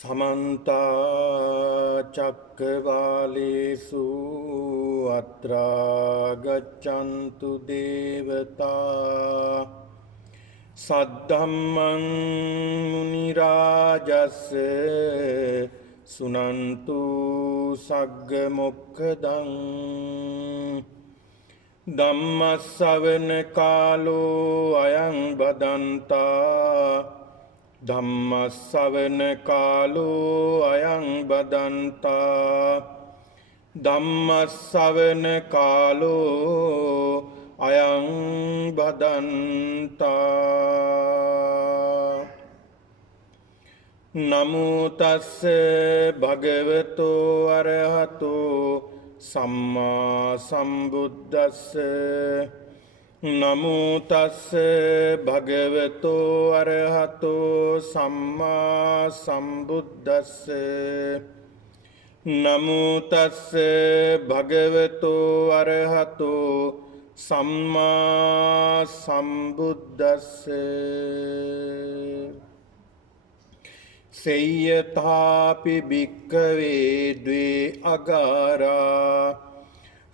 समन्ता चक्रवालेषु अत्रा गच्छन्तु देवता सद्धम्मं मुनिराजस्य सुनन्तु सग्गमोक्खदं धम्मश्रवण कालो अयं बदन्ता धम्मश्रवण कालो अयं बदन्ता धम्मश्रवण कालो अयं बदन्ता नमो तस्से भगवतो अरहतो सम्मा संबुद्दस्से नमो तस्से भगवतो अरहतो सम्मा संबुद्दस्से नमो तस्से भगवतो अरहतो सम्मा संबुद्दस्से सेय्यथापि भिक्खवे द्वे अगारा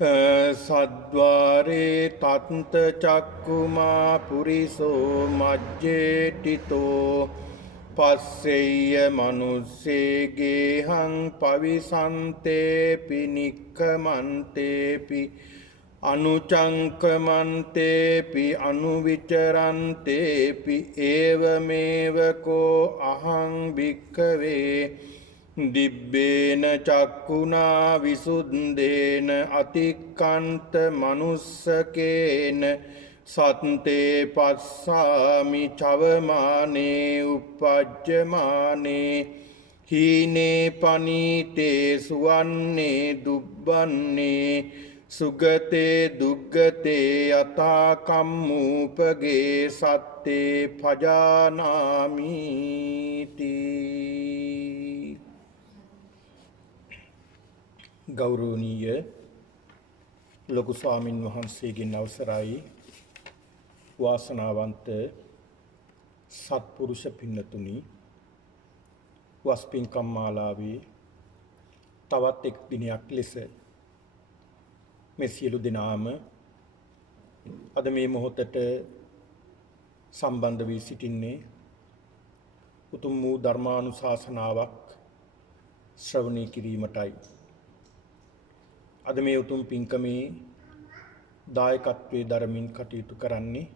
सद्वारे तन्त चक्कुमा पुरिसो मज्जेटितो पस्सेय्य मनुष्ये गेहं पविसन्तेऽपि निक्खमन्तेऽपि अनुचङ्कमन्तेऽपि अनुविचरन्तेऽपि एवमेव को अहं भिक्खवे दिव्येन चक्षुना विशुद्धेन अतिक्रान्त मनुष्यकेन सन्ते पश्यामि चवमाने उपज्यमाने हीने पनीते सुवन्ने दुब्बन्ने सुगते दुग्गते यथा कम्मुपगे सत्ते फजानामीति। गौरवनीय ලොකු ස්වාමින් වහන්සේගෙන් අවසරයි වාසනාවන්ත සත්පුරුෂ පින්නතුනි වස්පින්කම් මාලාවේ තවත් එක් දිනයක් ලෙස මේ සියලු දෙනාම අද මේ මොහොතට සම්බන්ධ වී සිටින්නේ උතුම් වූ ධර්මානුශාසනාවක් ශ්‍රවණය කිරීමටයි. අද මේ උතුම් පින්කමේ දායකත්වයේ දරමින් කටයුතු කරන්නේ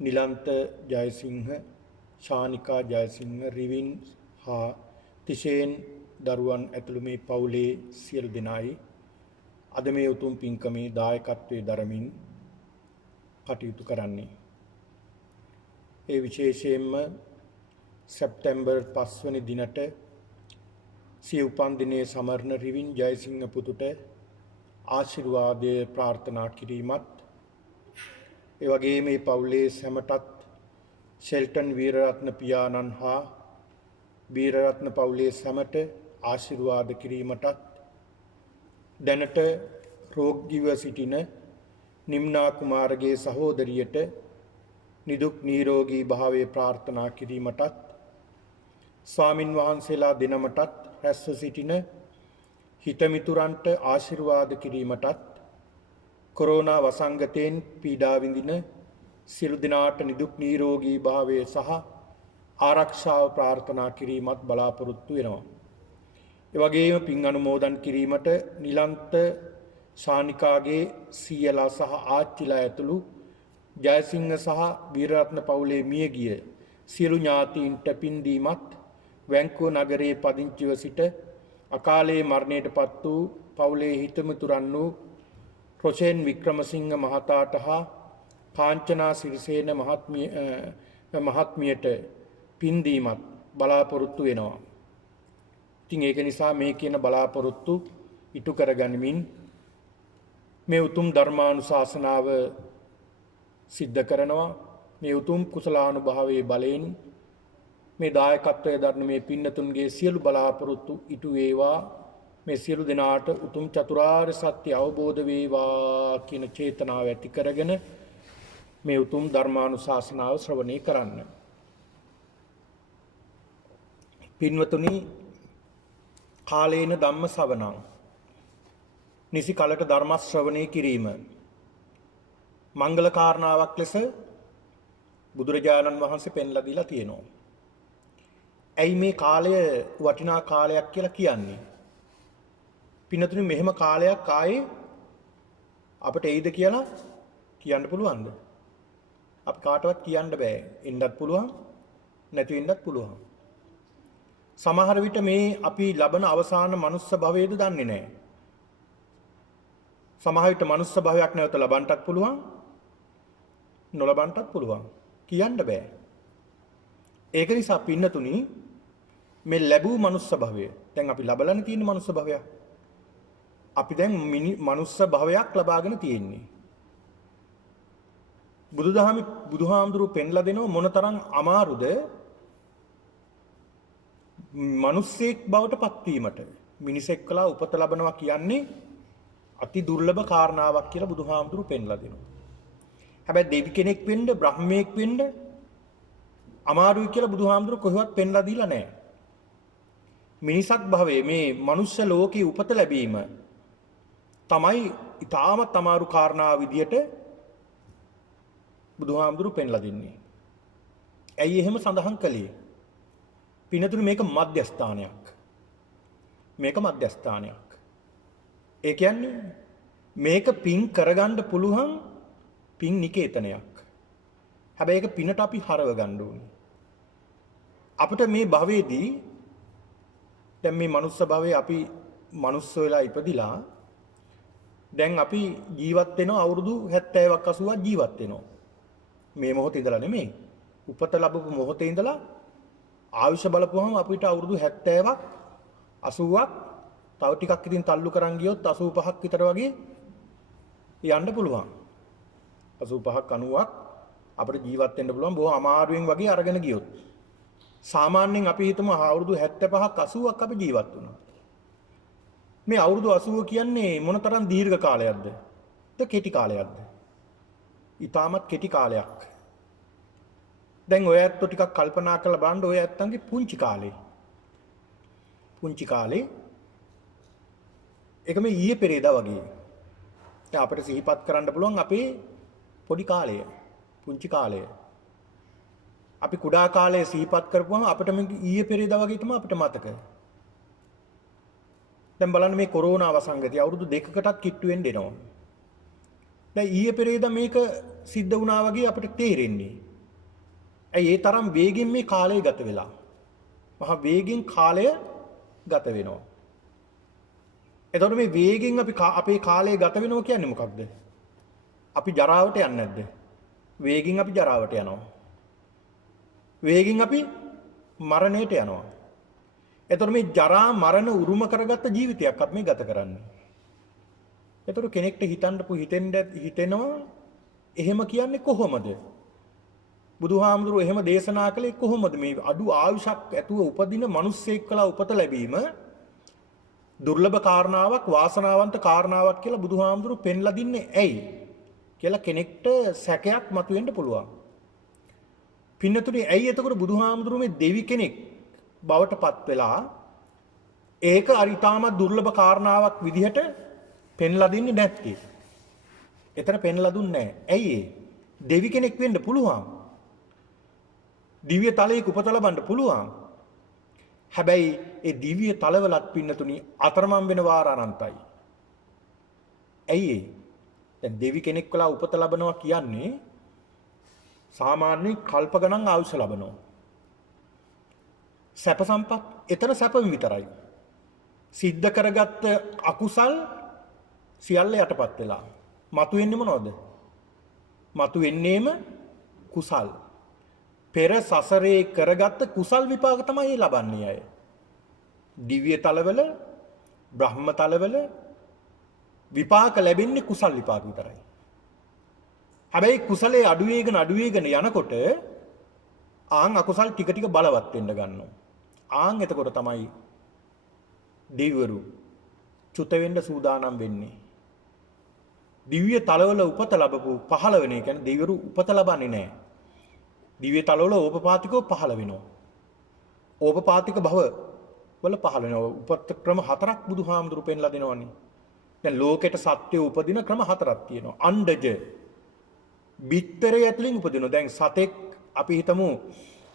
නිලන්ත ජයසිංහ, ශානිකා ජයසිංහ, රිවින් හා තිෂේන් දරුවන් ඇතුළු මේ පවුලේ සියලු දෙනායි. අද මේ උතුම් පින්කමේ දායකත්වයේ දරමින් කටයුතු කරන්නේ. ඒ විශේෂයෙන්ම සැප්තැම්බර් 5 වෙනි දිනට සිය උපන් දිනයේ සමරන රිවින් ජයසිංහ පුතුට ආශිර්වාදය ප්‍රාර්ථනා කිරීමත් ඒ වගේම මේ පවුලේ සැමටත් ෂෙල්ටන් වීරරත්න පියාණන් හා වීරරත්න පවුලේ සැමට ආශිර්වාද කිරීමටත් දැනට රෝගීව සිටින නිම්නා කුමාරගේ සහෝදරියට නිදුක් නිරෝගී භාවය ප්‍රාර්ථනා කිරීමටත් ස්වාමින් වහන්සේලා දිනමටත් රැස්ව සිටින හිතමිතුරන්ට ආශිර්වාද කිරීමටත් කොරෝනා වසංගතයෙන් පීඩා විඳින සියලු දෙනාට නිදුක් නිරෝගී භාවය සහ ආරක්ෂාව ප්‍රාර්ථනා කිරීමත් බලාපොරොත්තු වෙනවා. ඒ වගේම පින් අනුමෝදන් කිරීමට නිලන්ත ශානිකාගේ සීයලා සහ ආච්චිලා ඇතුළු ජයසිංහ සහ වීරරත්න පවුලේ මියගිය සියලු ඥාතීන්ට පින් දීමත් වැංකුව නගරයේ පදිංචිව සිට අකාලයේ මරණයට පත් වූ පවුලේ හිතමිතුරන් වූ රොෂෙන් වික්‍රමසිංහ මහතාට හා කාංචනා සිරිසේන මහත්මියට පින් දීමත් බලාපොරොත්තු වෙනවා. ඉතින් ඒක නිසා මේ කියන බලාපොරොත්තු ඉටු කරගනිමින් මේ උතුම් ධර්මානුශාසනාව සිද්ධ කරනවා. මේ උතුම් කුසලානුභාවයේ බලයෙන් මේ දායකත්වයේ දරන මේ පින්නතුන්ගේ සියලු බලාපොරොත්තු ඉටු වේවා. මේ සියලු දෙනාට උතුම් චතුරාර්ය සත්‍ය අවබෝධ වේවා කියන චේතනාව ඇති කරගෙන මේ උතුම් ධර්මානුශාසනාව ශ්‍රවණය කරන්න. පින්වතුනි කාලේන ධම්ම ශ්‍රවණං නිසි කලට ධර්ම ශ්‍රවණය කිරීම මංගල කාරණාවක් ලෙස බුදුරජාණන් වහන්සේ පෙන්ලා දීලා තියෙනවා. ඇයි මේ කාලය වටිනා කාලයක් කියලා කියන්නේ? පින්වතුනි මෙහෙම කාලයක් ආයේ අපිට එයිද කියලා කියන්න පුළුවන්ද? අපි කාටවත් කියන්න බෑ. එන්නත් පුළුවන් නැති වෙන්නත් පුළුවන්. සමහර විට මේ අපි ලබන අවසාන මනුස්ස භවයේද දන්නේ නැහැ. සමහර විට මනුස්ස භවයක් නැවත ලබන්නත් පුළුවන් නොලබන්නත් පුළුවන්. කියන්න බෑ. ඒක නිසා පින්නතුනි මේ ලැබූ මනුස්ස භවය දැන් අපි ලබලානේ තියෙන මනුස්ස භවයක්. අපි දැන් මනුස්ස භවයක් ලබාගෙන තියෙන්නේ. බුදුහාමුදුරුවෝ පෙන්ලා දෙනවා මොනතරම් අමාරුද මිනිස්සෙක් බවට පත්වීමට. මිනිසෙක් කළා උපත ලබනවා කියන්නේ අති දුර්ලභ කාරණාවක් කියලා බුදුහාමුදුරුවෝ පෙන්ලා දෙනවා. හැබැයි දෙවි කෙනෙක් වෙන්න, බ්‍රහ්මයෙක් වෙන්න අමාරුයි කියලා බුදුහාමුදුරුවෝ කොහෙවත් පෙන්ලා දීලා නැහැ. මිනිසක් භවයේ මේ මනුෂ්‍ය ලෝකේ උපත ලැබීම තමයි ඊටාමත් අමාරු කාරණා විදියට බුදුහාමුදුරුවෝ පෙන්ලා දෙන්නේ. ඇයි එහෙම සඳහන් කළේ? පින්නතුනි මේක මධ්‍යස්ථානයක්. මේක මධ්‍යස්ථානයක්. ඒ කියන්නේ මේක පින් කරගන්න පුළුවන් පින් නිකේතනයක්. හැබැයි ඒක පිනට අපි හරව ගන්න ඕනේ. අපිට මේ භවයේදී දැන් මේ මනුස්ස භවයේ අපි මනුස්ස වෙලා ඉපදිලා දැන් අපි ජීවත් වෙනවා අවුරුදු 70ක් 80ක් ජීවත් වෙනවා. මේ මොහොතේ ඉඳලා නෙමෙයි. උපත ලැබපු මොහොතේ ඉඳලා ආයුෂ බලපුවම අපිට අවුරුදු 70ක් 80ක් තව ටිකක් ඉතින් තල්ලු කරන් ගියොත් 85ක් විතර වගේ යන්න පුළුවන්. 85ක් 90ක් අපිට ජීවත් වෙන්න පුළුවන් බොහොම අමාරුවෙන් වගේ අරගෙන ගියොත්. සාමාන්‍යයෙන් අපි හිතමු අවුරුදු 75ක් 80ක් අපි ජීවත් වුණා. මේ අවුරුදු 80 කියන්නේ මොනතරම් දීර්ඝ කාලයක්ද? කෙටි කාලයක්ද? ඊටමත් කෙටි කාලයක්. දැන් ඔය ඇත්තෝ ටිකක් කල්පනා කරලා බලන්න ඔය ඇත්තන්ගේ පුංචි කාලේ. පුංචි කාලේ ඒක මේ ඊයේ පෙරේදා වගේ. දැන් අපිට සිහිපත් කරන්න පුළුවන් අපේ පොඩි කාලය, පුංචි කාලය. අපි කුඩා කාලයේ සිහිපත් කරපුවම අපිට මේ ඊයේ පෙරේදා වගේ තමයි අපිට මතක. දැන් බලන්න මේ කොරෝනා වසංගතය අවුරුදු 2කටත් කිට්ටු වෙන්න එනවා. දැන් ඊයේ පෙරේදා මේක සිද්ධ වුණා වගේ අපිට තේරෙන්නේ. ඇයි ඒ තරම් වේගෙන් මේ කාලය ගත වෙලා? මහා වේගෙන් කාලය ගත වෙනවා. එතකොට මේ වේගෙන් අපේ කාලය ගත වෙනවා කියන්නේ මොකක්ද? අපි ජරාවට යන්නේ නැද්ද? වේගෙන් අපි ජරාවට යනවා. වේගෙන් අපි මරණයට යනවා. එතකොට මේ ජරා මරණ උරුම කරගත්ත ජීවිතයක් අපි මේ ගත කරන්නේ. එතකොට කෙනෙක්ට හිතෙනවා එහෙම කියන්නේ කොහොමද? බුදුහාමුදුරුවෝ එහෙම දේශනා කළේ කොහොමද? මේ අඩු ආයුෂක් ඇතුව උපදින මිනිස්සෙක් කළා උපත ලැබීම දුර්ලභ කාරණාවක්, වාසනාවන්ත කාරණාවක් කියලා බුදුහාමුදුරුවෝ පෙන්ලා දින්නේ ඇයි? කියලා කෙනෙක්ට සැකයක් මතුවෙන්න පුළුවන්. පින්නතුනි ඇයි එතකොට බුදුහාමුදුරුවෝ මේ දෙවි කෙනෙක් බවට පත් වෙලා ඒක අරිතාමත් දුර්ලභ කාරණාවක් විදිහට පෙන්ලා දෙන්නේ නැත්තේ? එතන පෙන්ලා දුන්නේ නැහැ. ඇයි දෙවි කෙනෙක් වෙන්න පුළුවන්. දිව්‍ය තලයක උපත ලබන්න පුළුවන්. හැබැයි ඒ දිව්‍ය තලවලත් පින්නතුනි අතරමං වෙන වාර අනන්තයි. ඇයි දැන් දෙවි කෙනෙක් වෙලා උපත ලබනවා කියන්නේ සාමාන්‍ය කල්ප ගණන් ආයුෂ ලබනවා. සැප සම්පත් එතන සැපම විතරයි. සිද්ධ කරගත්ත අකුසල් සියල්ල යටපත් වෙලා. මතුවෙන්නේ මොනවද? මතුවෙන්නේම කුසල්. පෙර සසරේ කරගත්ත කුසල් විපාක තමයි ලබන්නේ අය. දිව්‍ය තලවල, බ්‍රහ්ම තලවල විපාක ලැබෙන්නේ කුසල් විපාක විතරයි. හැබැයි කුසලයේ අඩු වේගන යනකොට ආන් අකුසල් ටික ටික බලවත් වෙන්න ගන්නවා. ආන් එතකොට තමයි දෙවිවරු චුත වෙන්න සූදානම් වෙන්නේ. දිව්‍ය තලවල උපත ලැබපු 15 වෙනි කියන්නේ දෙවිවරු උපත ලබන්නේ නැහැ. දිව්‍ය තලවල ඕපපාතිකව පහළ වෙනවා. ඕපපාතික භව වල පහළ වෙනවා. උපත් ක්‍රම හතරක් බුදුහාමුදුරු පෙන්ලා දෙනවනේ. දැන් ලෝකෙට සත්‍ය උපදින ක්‍රම හතරක් තියෙනවා. අණ්ඩජ බිත්තරය ඇතුලින් උපදිනවා. දැන් සතෙක් අපි හිතමු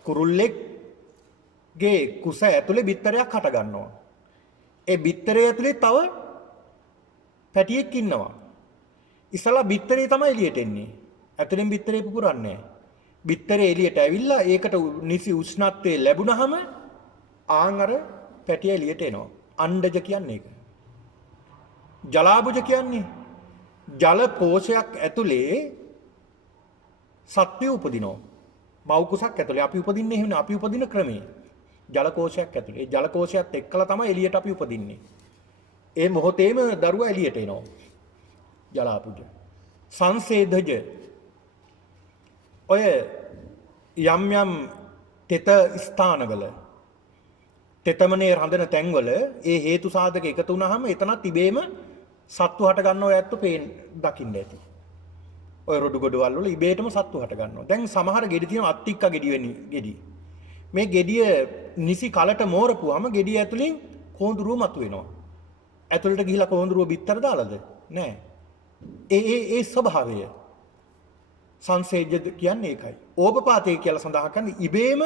කුරුල්ලෙක්ගේ කුස ඇතුලේ බිත්තරයක් හට ගන්නවා. ඒ බිත්තරය ඇතුලේ තව පැටියෙක් ඉන්නවා. ඉස්සලා බිත්තරේ තමයි එළියට එන්නේ. ඇතුලෙන් බිත්තරේ පුපුරන්නේ නැහැ. බිත්තරේ එළියට ඇවිල්ලා ඒකට නිසි උෂ්ණත්වය ලැබුණාම ආන් අර පැටිය එළියට එනවා. අණ්ඩජ කියන්නේ ඒක. ජලාබුජ කියන්නේ ජල කෝෂයක් ඇතුලේ සත්වය උපදිනවා. මව් කුසක් ඇතුලේ අපි උපදින්නේ එහෙම අපි උපදින ක්‍රමේ. ජල කෝෂයක් ඇතුලේ. ඒ ජල කෝෂයත් එක්කලා තමයි එළියට අපි උපදින්නේ. ඒ මොහොතේම දරුවා එළියට එනවා. ජලාබුජ. සංසේදජ ඔය යම් යම් තෙත ස්ථානවල තෙතමනේ රඳන තැන්වල ඒ හේතු සාධක එකතු වුණාම එතනත් තිබේම සත්තු හට ගන්නව ඇත්ත පේන්න දකින්න ඇති. ඔය රොඩු ගොඩවල් වල ඉබේටම සත්තු හට ගන්නවා. දැන් සමහර ගෙඩි තියෙන අත්තික්ක ගෙඩි වෙන්නේ ගෙඩි. මේ ගෙඩිය නිසි කලට මෝරපුවාම ගෙඩිය ඇතුලින් කොඳුරුව මතුවෙනවා. ඇතුළට ගිහිලා කොඳුරුව බිත්තර දාලාද? නෑ. ඒ ස්වභාවය සංසේජ්‍ය කියන්නේ ඒකයි. ඕපපාතය කියලා සඳහන් කරන්නේ ඉබේම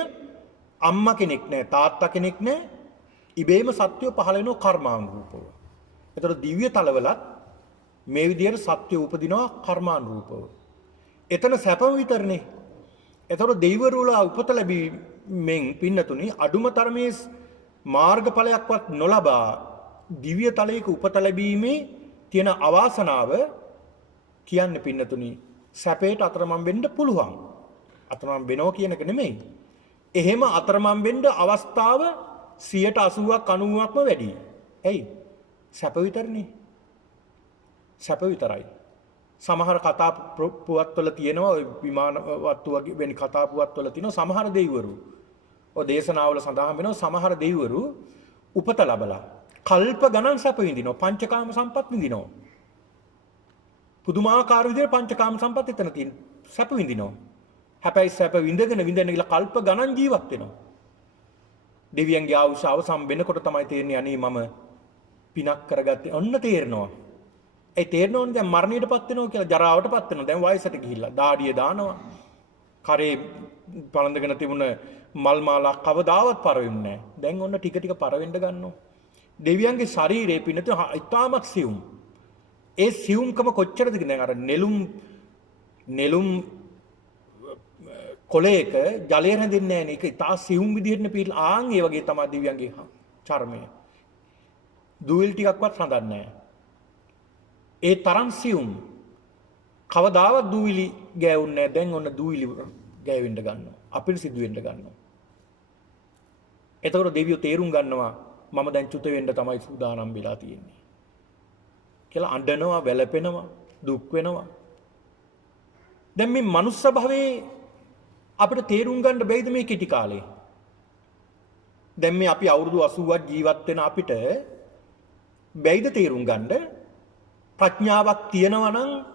අම්මා කෙනෙක් නෑ තාත්තා කෙනෙක් නෑ ඉබේම සත්‍යය පහළ වෙනවා කර්මානුරූපව. ඒතකොට දිව්‍ය තලවලත් මේ විදිහට සත්‍ය උපදිනවා කර්මානුරූපව. එතන සැපම විතරනේ. ඒතකොට දෙවිවරුලා උපත ලැබීමෙන් පින්නතුනි අඩුම තරමේ මාර්ගඵලයක්වත් නොලබා දිව්‍ය තලයක උපත ලැබීමේ තියෙන අවාසනාව කියන්නේ පින්නතුනි සැපේට අතරමං වෙන්න පුළුවන්. අතරමං වෙනව කියන එක නෙමෙයි. එහෙම අතරමං වෙන්න අවස්ථාව 80ක් 90ක්ම වැඩි. ඇයි? සැප විතරනේ. සැප විතරයි. සමහර කතා පුවත්වල තියෙනවා විමාන වත්තු වගේ වෙන කතා පුවත්වල තියෙනවා සමහර දෙවිවරු. ඔය දේශනාවල සඳහන් වෙනවා සමහර දෙවිවරු උපත ලැබලා කල්ප ගණන් සැප විඳිනවා පංචකාම සම්පත් විඳිනවා. පුදුමාකාර විදිහට පංචකාම සම්පත් එතන තියෙන සැප විඳිනවා. හැබැයි සැප විඳගෙන කියලා කල්ප ගණන් ජීවත් වෙනවා. දෙවියන්ගේ ආයුෂ අවසන් වෙනකොට තමයි තේරෙන්නේ අනේ මම පිනක් කරගත්තේ. ඔන්න තේරෙනවා. ඒ තේරෙනවනේ දැන් මරණයටපත් වෙනවා කියලා ජරාවටපත් වෙනවා. දැන් වයසට ගිහිල්ලා දාඩිය දානවා. කරේ පළඳගෙන තිබුණ මල් මාලා කවදාවත් පරවෙන්නේ නැහැ. දැන් ඔන්න ටික ටික පරවෙන්න ගන්නවා. දෙවියන්ගේ ශරීරයේ පිනත ඉතාමත් සියුම්. ඒ සියුම්කම කොච්චරද කියන්නේ අර නෙළුම් කොලයක ජලය රැඳෙන්නේ නැහැ නේ. ඒක ඉතා සියුම් විදිහට පිළිලා ආන් ඒ වගේ තමයි දිව්‍යයන්ගේ චර්මය. දුවිල් ටිකක්වත් රඳන්නේ නැහැ. ඒ තරම් සියුම්. කවදාවත් දුවිලි ගෑවුන්නේ නැහැ. දැන් ඔන්න දුවිලි ගෑවෙන්න ගන්නවා. අපිරිසිදු වෙන්න ගන්නවා. එතකොට දෙවියෝ තේරුම් ගන්නවා මම දැන් චුත වෙන්න තමයි සූදානම් වෙලා තියෙන්නේ. කියලා අඬනවා, වැළපෙනවා, දුක් වෙනවා. දැන් මේ මනුස්ස භවයේ අපිට තේරුම් ගන්න බැයිද මේ කෙටි කාලේ? දැන් මේ අපි අවුරුදු 80ක් ජීවත් වෙන අපිට බැයිද තේරුම් ගන්න? ප්‍රඥාවක් තියෙනවා නම්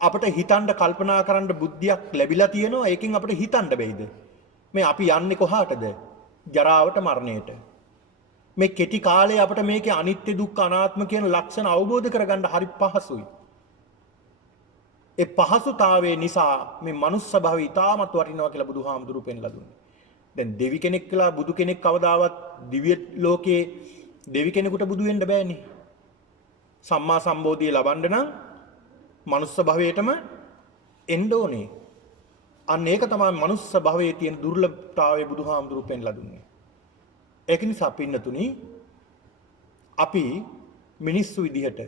අපිට හිතන්න කල්පනා කරන්න බුද්ධියක් ලැබිලා තියෙනවා. ඒකෙන් අපිට හිතන්න බැයිද? මේ අපි යන්නේ කොහාටද? ජරාවට, මරණයට. මේ කෙටි කාලේ අපිට මේකේ අනිත්‍ය දුක්ඛ අනාත්ම කියන ලක්ෂණ අවබෝධ කරගන්න හරි පහසුයි. ඒ පහසුතාවය නිසා මේ මනුස්ස භවය ඉතාමත් වටිනවා කියලා බුදුහාමුදුරු පෙන්ලා දුන්නා. දැන් දෙවි කෙනෙක් කියලා බුදු කෙනෙක් කවදාවත් දිව්‍ය ලෝකේ දෙවි කෙනෙකුට බුදු වෙන්න බෑනේ. සම්මා සම්බෝධිය ලබන්න නම් මනුස්ස භවයටම එන්න ඕනේ. අන්න ඒක තමයි මනුස්ස භවයේ තියෙන දුර්ලභතාවය බුදුහාමුදුරු පෙන්ලා දුන්නේ. ඒක නිසා පින්නතුනි අපි මිනිස්සු විදිහට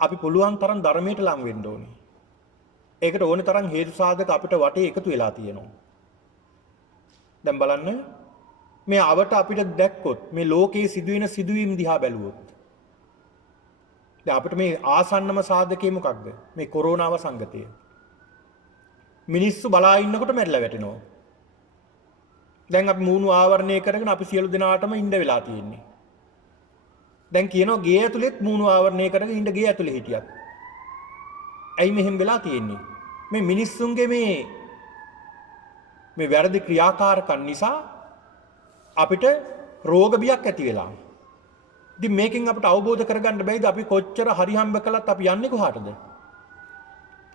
අපි පුළුවන් තරම් ධර්මයට ලං වෙන්න ඕනේ. ඒකට ඕනේ තරම් හේතු සාධක අපිට වටේ එකතු වෙලා තියෙනවා. දැන් බලන්න මේ අවට අපිට දැක්කොත් මේ ලෝකයේ සිදුවෙන සිදුවීම් දිහා බැලුවොත් දැන් අපිට මේ ආසන්නම සාධකේ මොකක්ද? මේ කොරෝනාව සංගතය. මිනිස්සු බලා ඉන්නකොට මැරිලා වැටෙනවා. දැන් අපි මූණු ආවරණය කරගෙන අපි සියලු දෙනාටම ඉඳ වෙලා තියෙන්නේ. දැන් කියනවා ගේ ඇතුලෙත් මූණු ආවරණය කරගෙන ඉඳ ගේ ඇතුලේ හිටියත්. ඇයි මෙහෙම වෙලා තියෙන්නේ? මේ මිනිස්සුන්ගේ මේ වැරදි ක්‍රියාකාරකම් නිසා අපිට රෝග බියක් ඇති වෙලා. ඉතින් මේකෙන් අපිට අවබෝධ කරගන්න බැයිද අපි කොච්චර හරි හම්බ කළත් අපි යන්නේ කොහාටද?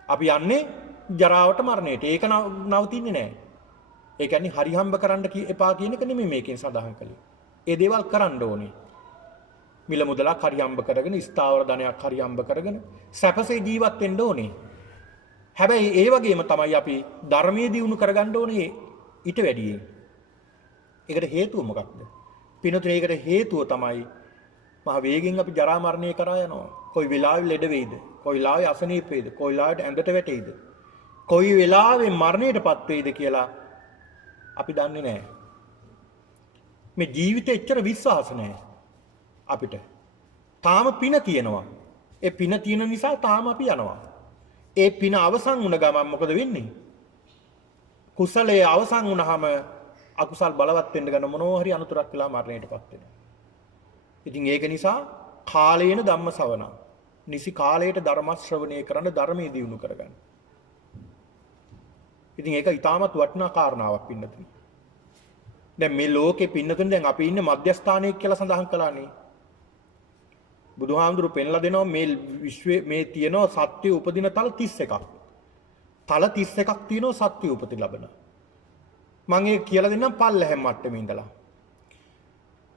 අපි යන්නේ ජරාවට මරණයට. ඒක නවතින්නේ නැහැ. ඒ කියන්නේ හරි හම්බ කරන්න එපා කියන එක නෙමෙයි මේකෙන් සඳහන් කළේ. ඒ දේවල් කරන්න ඕනේ. මිල මුදලක් හරි හම්බ කරගෙන, ස්ථාවර ධනයක් හරි හම්බ කරගෙන සැපසේ ජීවත් වෙන්න ඕනේ. හැබැයි ඒ වගේම තමයි අපි ධර්මයේ දියුණු කරගන්න ඕනේ ඊට වැඩියෙන්. ඒකට හේතුව මොකක්ද? පිනතුනේ ඒකට හේතුව තමයි මහ වේගෙන් අපි ජරා මරණය කරා යනවා. කොයි වෙලාවෙ ලෙඩ වෙයිද? කොයි වෙලාවෙ අසනීප වෙයිද? කොයි වෙලාවෙට ඇඳට වැටෙයිද? කොයි වෙලාවෙ මරණයටපත් වෙයිද කියලා අපි දන්නේ නැහැ. මේ ජීවිතේ එච්චර විශ්වාස නැහැ අපිට. තාම පින තියෙනවා. ඒ පින තියෙන නිසා තාම අපි යනවා. ඒ පින අවසන් වුණ ගමන් මොකද වෙන්නේ? කුසලයේ අවසන් වුණාම අකුසල් බලවත් වෙන්න ගන්න මොනවා හරි අනුතරක් වෙලා මරණයටපත් වෙනවා. ඉතින් ඒක නිසා කාලේන ධම්ම ශ්‍රවණ. නිසි කාලයට ධර්ම ශ්‍රවණය කරන්න ධර්මයේ දියුණු කරගන්න. ඉතින් ඒක ඊටමත් වටිනා කාරණාවක් පින්නතුනි. දැන් මේ ලෝකේ පින්නතුනි දැන් අපි ඉන්නේ මධ්‍යස්ථානයේ කියලා සඳහන් කළානේ. බුදුහාමුදුරු පෙන්ලා දෙනවා මේ විශ්වයේ මේ තියෙනවා සත්‍ය උපදින තල 31ක්. තල 31ක් තියෙනවා සත්‍ය උපති ලබන. මම ඒක කියලා දෙන්නම් පල්ලැහැම මට්ටමේ ඉඳලා.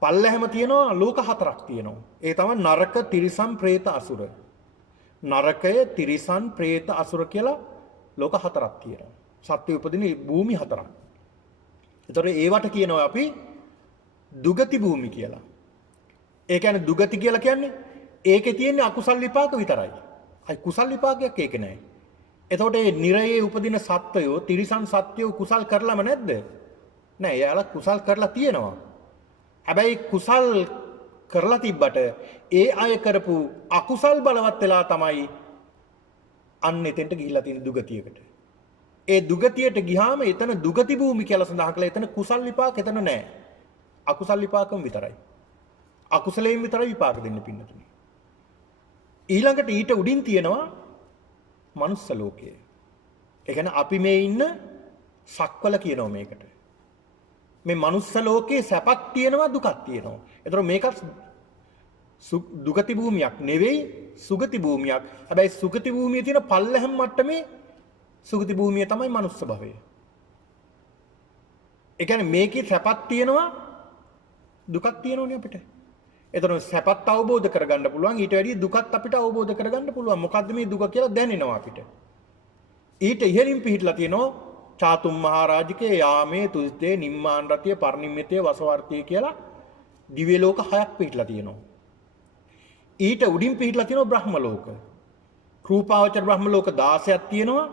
පල්ලැහැම තියෙනවා ලෝක හතරක් තියෙනවා. ඒ තමයි නරක, තිරිසන්, പ്രേත, අසුර. නරකය, තිරිසන්, പ്രേත, අසුර කියලා ලෝක හතරක් තියෙනවා. සත්‍ය උපදින භූමි හතරක්. ඒතර ඒවට කියනවා අපි දුගති භූමි කියලා. ඒ කියන්නේ දුගති කියලා කියන්නේ ඒකේ තියෙන අකුසල් විපාක විතරයි. අයි කුසල් විපාකයක් ඒකේ නැහැ. එතකොට මේ නිරයේ උපදින සත්වයෝ, තිරිසන් සත්වයෝ කුසල් කරලම නැද්ද? නෑ, එයාලා කුසල් කරලා තියෙනවා. හැබැයි කුසල් කරලා තිබ්බට ඒ අය කරපු අකුසල් බලවත් වෙලා තමයි අන්න එතෙන්ට ගිහිල්ලා තියෙන දුගතියකට. ඒ දුගතියට ගියාම එතන දුගති භූමි කියලා සඳහන් කළා. එතන කුසල් විපාක එතන නෑ. අකුසල් විපාකම විතරයි. අකුසලයෙන් විතරයි විපාක දෙන්න පින්නතුනි. ඊළඟට ඊට උඩින් තියෙනවා මනුස්ස ලෝකය. ඒ කියන්නේ අපි මේ ඉන්න සක්වල කියනවා මේකට. මේ මනුස්ස ලෝකේ සැපක් තියෙනවා දුකක් තියෙනවා. ඒතර මේකත් දුගති භූමියක් නෙවෙයි සුගති භූමියක්. හැබැයි සුගති භූමියේ තියෙන පල්ලෙහම් මට්ටමේ සුගති භූමිය තමයි මනුස්ස භවය. ඒ කියන්නේ මේකේ සැපක් තියෙනවා දුකක් තියෙනෝනේ අපිට. එතන සැපත් අවබෝධ කරගන්න පුළුවන්. ඊට වැඩිය දුකත් අපිට අවබෝධ කරගන්න පුළුවන්. මොකද්ද මේ දුක කියලා දැනෙනවා අපිට. ඊට ඉහළින් පිහිටලා තියෙනවා චාතුම් මහරජිකේ යාමේ තුස්තේ නිම්මාන රතිය පරිනිම්මිතේ වසවර්තිය කියලා දිව්‍ය ලෝක 6ක් පිහිටලා තියෙනවා. ඊට උඩින් පිහිටලා තියෙනවා බ්‍රහ්ම ලෝක. රූපාවචර බ්‍රහ්ම ලෝක 16ක් තියෙනවා.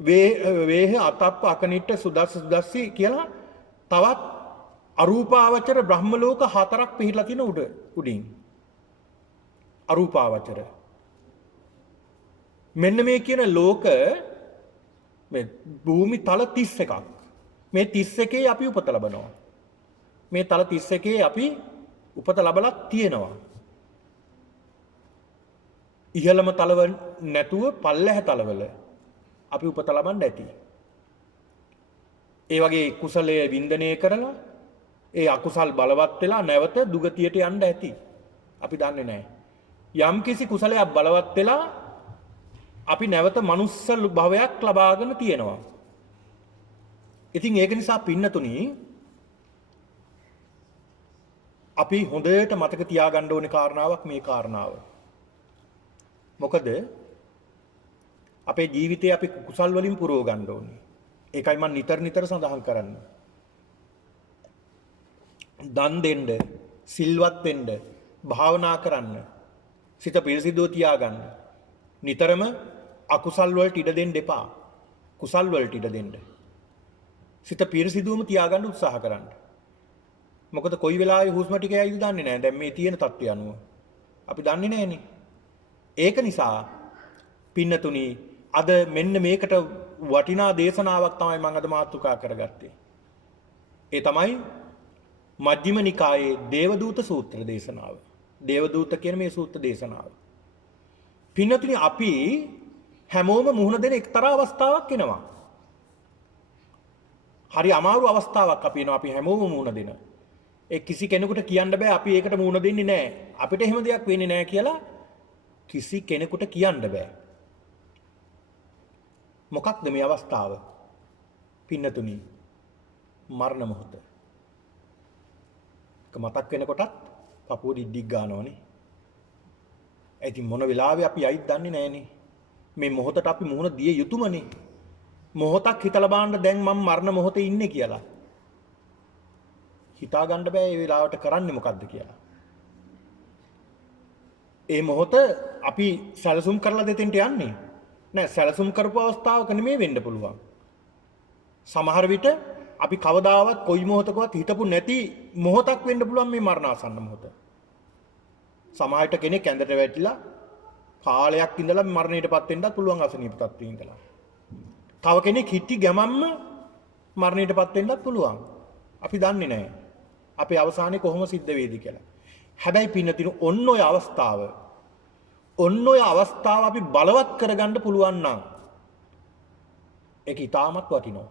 වේහ අතප්ප අකනිට්ට සුදස්සි කියලා තවත් අරූපාවචර බ්‍රහ්ම ලෝක 4ක් පිහිටලා තියෙන උඩින්. අරූපාවචර. මෙන්න මේ කියන ලෝක මේ භූමි තල 31ක්. මේ 31 අපි උපත ලබනවා. මේ තල 31 අපි උපත ලබලා තියෙනවා. ඉහළම තලව නැතුව පල්ලෙහ තලවල අපි උපත ලබන්න ඇති. ඒ වගේ කුසලයේ වින්දනය කරලා ඒ අකුසල් බලවත් වෙලා නැවත දුගතියට යන්න ඇති. අපි දන්නේ නැහැ. යම් කිසි කුසලයක් බලවත් වෙලා අපි නැවත මනුස්ස භවයක් ලබාගෙන තියෙනවා. ඉතින් ඒක නිසා පින්නතුනි අපි හොඳට මතක තියාගන්න ඕනේ කාරණාවක් මේ කාරණාව. මොකද අපේ ජීවිතේ අපි කුසල් වලින් පුරව ගන්න ඕනේ. ඒකයි මම නිතර සඳහන් කරන්නේ. දන් දෙන්න, සිල්වත් වෙන්න, භාවනා කරන්න, සිත පිරිසිදුව තියාගන්න. නිතරම අකුසල් වලට ඉඩ දෙන්න එපා. කුසල් වලට ඉඩ දෙන්න. සිත පිරිසිදුවම තියාගන්න උත්සාහ කරන්න. මොකද කොයි වෙලාවෙ හුස්ම ටික යයිද දන්නේ නැහැ. දැන් මේ තියෙන තත්ත්වය අනුව අපි දන්නේ නැහනේ. ඒක නිසා පින්නතුනි අද මෙන්න මේකට වටිනා දේශනාවක් තමයි මම අද මාතෘකා කරගත්තේ. ඒ තමයි මජ්ක්‍ධිම නිකායේ දේවදූත සූත්‍ර දේශනාව. දේවදූත කියන මේ සූත්‍ර දේශනාව. පින්නතුනි අපි හැමෝම මුහුණ දෙන එක්තරා අවස්ථාවක් එනවා. හරි අමාරු අවස්ථාවක් අපි එනවා අපි හැමෝම මුහුණ දෙන. ඒ කිසි කෙනෙකුට කියන්න බෑ අපි ඒකට මුහුණ දෙන්නේ නැහැ. අපිට එහෙම දෙයක් වෙන්නේ නැහැ කියලා කිසි කෙනෙකුට කියන්න බෑ. මොකක්ද මේ අවස්ථාව? පින්නතුනි, මරණ මොහොත. මතක් වෙනකොටත් පපුව ඩිඩ්ඩික් ගන්නවනේ. ඉතින් මොන වෙලාවෙ අපි යයිද දන්නේ නැහනේ. මේ මොහොතට අපි මුහුණ දිය යුතුමනේ. මොහොතක් හිතලා බලන්න දැන් මම මරණ මොහොතේ ඉන්නේ කියලා. හිතා ගන්න බෑ මේ වෙලාවට කරන්නේ මොකද්ද කියලා. ඒ මොහොත අපි සැලසුම් කරලා දෙතෙන්ට යන්නේ. නෑ සැලසුම් කරපු අවස්ථාවක නෙමෙයි වෙන්න පුළුවන්. සමහර විට අපි කවදාවත් කොයි මොහොතකවත් හිතපු නැති මොහොතක් වෙන්න පුළුවන් මේ මරණාසන්න මොහොත. සමහරට කෙනෙක් ඇඳට වැටිලා කාලයක් ඉඳලා මරණයටපත් වෙන්නත් පුළුවන් අසනීප තත්ත්වයේ ඉඳලා. තව කෙනෙක් හිටි ගමම්ම මරණයටපත් වෙන්නත් පුළුවන්. අපි දන්නේ නැහැ. අපේ අවසානයේ කොහොම සිද්ධ වෙයිද කියලා. හැබැයි පින්නතින ඔන්න ඔය අවස්ථාව අපි බලවත් කරගන්න පුළුවන් නම් ඒක ඊටමත් වටිනවා.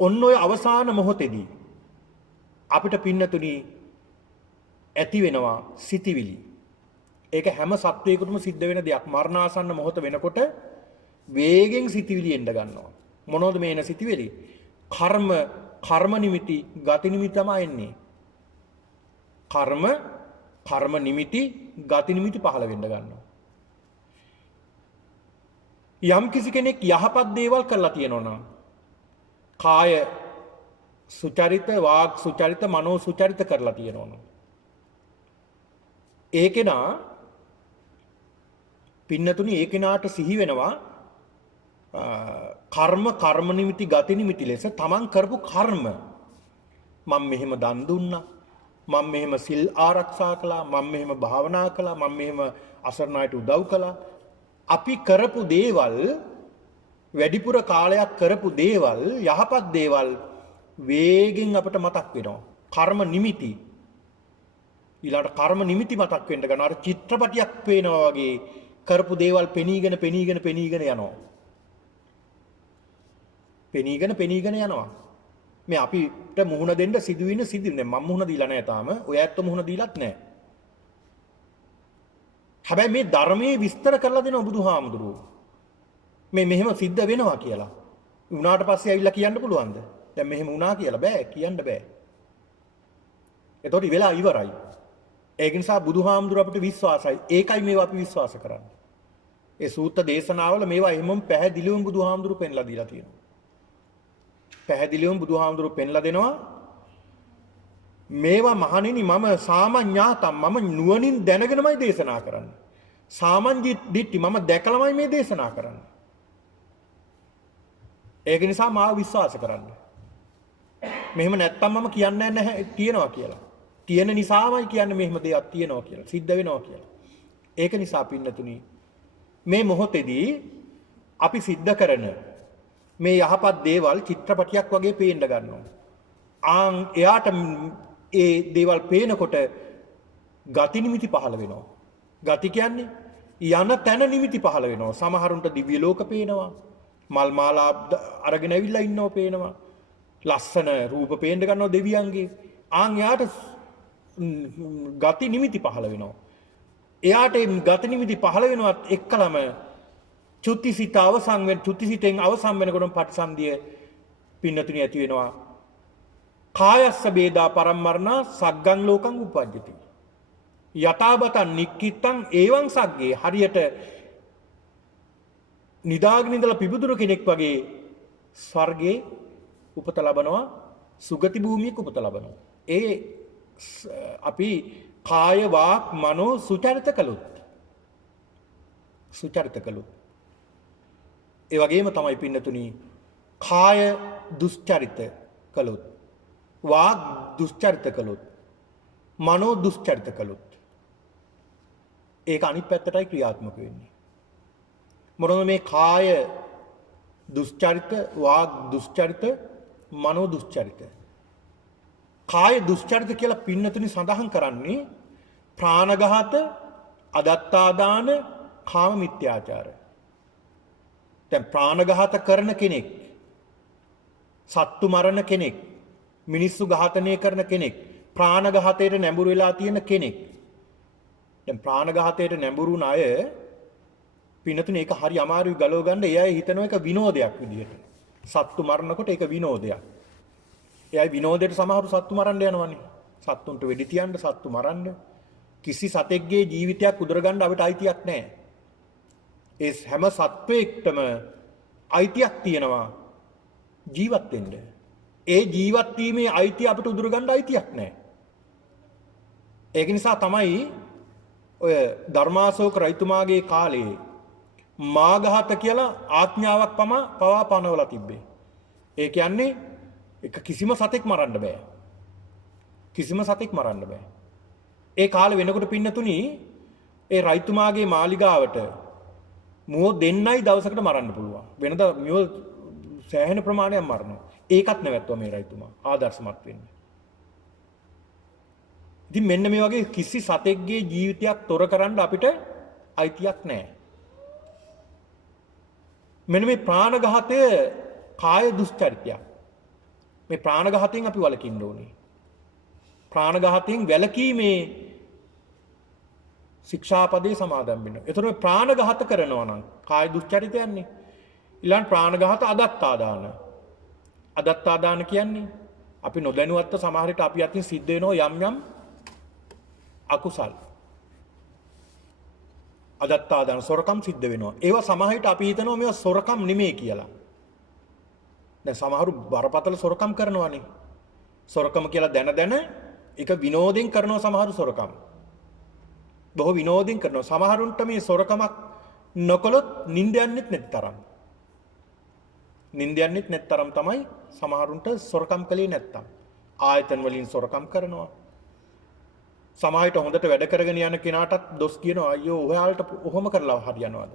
ඔන්න ඔය අවසාන මොහොතේදී අපිට පින්නතුනි ඇති වෙනවා සිතිවිලි. ඒක හැම සත්වයකටම සිද්ධ වෙන දෙයක්. මරණාසන්න මොහොත වෙනකොට වේගෙන් සිතිවිලි එන්න ගන්නවා. මොනවද මේ එන සිතිවිලි? කර්ම නිමිති, ගති නිමිති තමයි එන්නේ. කර්ම නිමිති, ගති නිමිති පහළ වෙන්න ගන්නවා. යම් කිසි කෙනෙක් යහපත් දේවල් කරලා තියෙනවා නම් කාය සුචරිත, වාග් සුචරිත, මනෝ සුචරිත කරලා තියෙනවා නම් ඒ කෙනා පින්නතුනි ඒ කෙනාට සිහි වෙනවා කර්ම නිමිති, ගති නිමිති ලෙස තමන් කරපු කර්ම. මම මෙහෙම දන් දුන්නා, මම මෙහෙම සිල් ආරක්ෂා කළා, මම මෙහෙම භාවනා කළා, මම මෙහෙම අසරණයට උදව් කළා. අපි කරපු දේවල්, වැඩිපුර කාලයක් කරපු දේවල්, යහපත් දේවල් වේගෙන් අපට මතක් වෙනවා. කර්ම නිමිති. ඊළඟට කර්ම නිමිති මතක් වෙන්න ගන්නවා. අර චිත්‍රපටියක් පේනවා වගේ කරපු දේවල් පෙනීගෙන යනවා. පෙනීගෙන යනවා. මේ අපිට මුහුණ දෙන්න සිදුවෙන්නේ මම මුහුණ දීලා නැහැ තාම. ඔය ඇත්ත මුහුණ දීලත් නැහැ. හැබැයි මේ ධර්මයේ විස්තර කරලා දෙනවා බුදුහාමුදුරුවෝ. මේ මෙහෙම සිද්ධ වෙනවා කියලා. වුණාට පස්සේ ඇවිල්ලා කියන්න පුළුවන්ද? දැන් මෙහෙම වුණා කියලා බෑ, කියන්න බෑ. එතකොට වෙලා ඉවරයි. ඒක නිසා බුදුහාමුදුරුවෝ අපිට විශ්වාසයි. ඒකයි මේවා අපි විශ්වාස කරන්නේ. ඒ සූත්‍ර දේශනාවල මේවා එහෙමම පැහැදිලිවම බුදුහාමුදුරුවෝ පෙන්ලා දීලා තියෙනවා. පැහැදිලිවම බුදුහාමුදුරුවෝ පෙන්ලා දෙනවා මේවා මහණෙනි මම සාමඤ්ඤාතම් මම නුවණින් දැනගෙනමයි දේශනා කරන්නේ. සාමඤ්ඤිට්ටි මම දැකලාමයි මේ දේශනා කරන්නේ. ඒක නිසා මාව විශ්වාස කරන්න. මෙහෙම නැත්තම් මම කියන්නේ නැහැ තියනවා කියලා. තියෙන නිසාමයි කියන්නේ මෙහෙම දෙයක් තියනවා කියලා. සිද්ධ වෙනවා කියලා. ඒක නිසා පින්නතුනි මේ මොහොතේදී අපි සිද්ධ කරන මේ යහපත් දේවල් චිත්‍රපටියක් වගේ පේන්න ගන්නවා. එයාට ඒ දේවල් පේනකොට ගති නිමිති පහළ වෙනවා. ගති කියන්නේ යන තැන නිමිති පහළ වෙනවා. සමහරුන්ට දිව්‍ය ලෝක පේනවා. මල් මාලා අරගෙන ඇවිල්ලා ඉන්නව පේනවා. ලස්සන රූප පේන්න ගන්නවා දෙවියන්ගේ. එයාට ගති නිමිති පහළ වෙනවා. එයාට ගති නිමිති පහළ වෙනවත් එක්කලම චුතිසිතෙන් අවසන් වෙනකොට පටිසන්ධිය පින්නතුණි ඇති වෙනවා. කායස්ස බේදා පරම්මරණා සග්ගං ලෝකං උපජ්ජති. යථාබතං නික්කිත්තං ඒවං සග්ගේ හරියට නිදාගෙන ඉඳලා පිබුදුරු කෙනෙක් වගේ ස්වර්ගයේ උපත ලබනවා, සුගති භූමියක උපත ලබනවා. ඒ අපි කාය වාක් මනෝ සුචරිත කළොත් ඒ වගේම තමයි පින්නතුණි කාය දුස්චරිත කළොත්, වාග් දුස්චරිත කළොත්, මනෝ දුස්චරිත කළොත් ඒක අනිත් පැත්තටයි ක්‍රියාත්මක වෙන්නේ. මොනවද මේ කාය දුස්චරිත, වාග් දුස්චරිත, මනෝ දුස්චරිත? කාය දුස්චරිත කියලා පින්නතුණි සඳහන් කරන්නේ ප්‍රාණඝාත, අදත්තාදාන, කාම මිත්‍යාචාර. දැන් ප්‍රාණඝාත කරන කෙනෙක්, සත්තු මරණ කෙනෙක්, මිනිස්සු ඝාතනය කරන කෙනෙක්, ප්‍රාණඝාතයට නැඹුරු වෙලා තියෙන කෙනෙක්. දැන් ප්‍රාණඝාතයට නැඹුරු වුණ අය පින්නතුනේ ඒක හරි අමාරුයි ගලව ගන්න. ඒ අය හිතන එක විනෝදයක් විදියට. සත්තු මරනකොට ඒක විනෝදයක්. ඒ අය විනෝදයට සමහරු සත්තු මරන්න යනවනේ. සත්තුන්ට වෙඩි තියන්න, සත්තු මරන්න. කිසි සතෙක්ගේ ජීවිතයක් උදරගන්න අපිට අයිතියක් නැහැ. ඒ හැම සත්වයකටම අයිතියක් තියෙනවා ජීවත් වෙන්න. ඒ ජීවත් වීමේ අයිතිය අපිට උදුරගන්න අයිතියක් නැහැ. ඒක නිසා තමයි ඔය ධර්මාශෝක රජතුමාගේ කාලේ මාඝාත කියලා ආඥාවක් පවා පනවලා තිබ්බේ. ඒ කියන්නේ එක කිසිම සතෙක් මරන්න බෑ. කිසිම සතෙක් මරන්න බෑ. ඒ කාලේ වෙනකොට පින්නතුණි ඒ රජතුමාගේ මාලිගාවට මුව දෙන්නයි දවසකට මරන්න පුළුවන්. වෙනද මුව සෑහෙන ප්‍රමාණයක් මරනවා. ඒකත් නැවැත්තුවා මේ රජතුමා ආදර්ශමත් වෙන්න. ඉතින් මෙන්න මේ වගේ කිසි සතෙක්ගේ ජීවිතයක් තොර කරන්න අපිට අයිතියක් නැහැ. මෙන්න මේ ප්‍රාණඝාතය කාය දුස්චරිතයක්. මේ ප්‍රාණඝාතයෙන් අපි වළකින්න ඕනේ. ප්‍රාණඝාතයෙන් වැළකීමේ ශික්ෂාපදේ සමාදන් වෙන්න. ඒතර මේ ප්‍රාණඝාත කරනවා නම් කාය දුස්චරිතයන්නේ. ඊළඟ ප්‍රාණඝාත අදත්තාදාන. අදත්තාදාන කියන්නේ අපි නොදැනුවත්ව සමහර විට අපි අතින් සිද්ධ වෙනවා යම් අකුසල්. අදත්තාදාන සොරකම් සිද්ධ වෙනවා. ඒවා සමහර විට අපි හිතනවා මේවා සොරකම් නෙමෙයි කියලා. දැන් සමහරු බරපතල සොරකම් කරනවානේ. සොරකම කියලා දැන ඒක විනෝදෙන් කරනවා සමහරු සොරකම්. බොහෝ විනෝදෙන් කරනවා. සමහරුන්ට මේ සොරකමක් නොකළොත් නිින්ද යන්නෙත් නැති තරම්. නිින්ද යන්නෙත් නැති තරම් තමයි සමහරුන්ට සොරකම් කළේ නැත්තම්. ආයතන වලින් සොරකම් කරනවා. සමාජයට හොඳට වැඩ කරගෙන යන කෙනාටත් දොස් කියනවා අයියෝ ඔයාලට ඔහොම කරලා හරියනවද?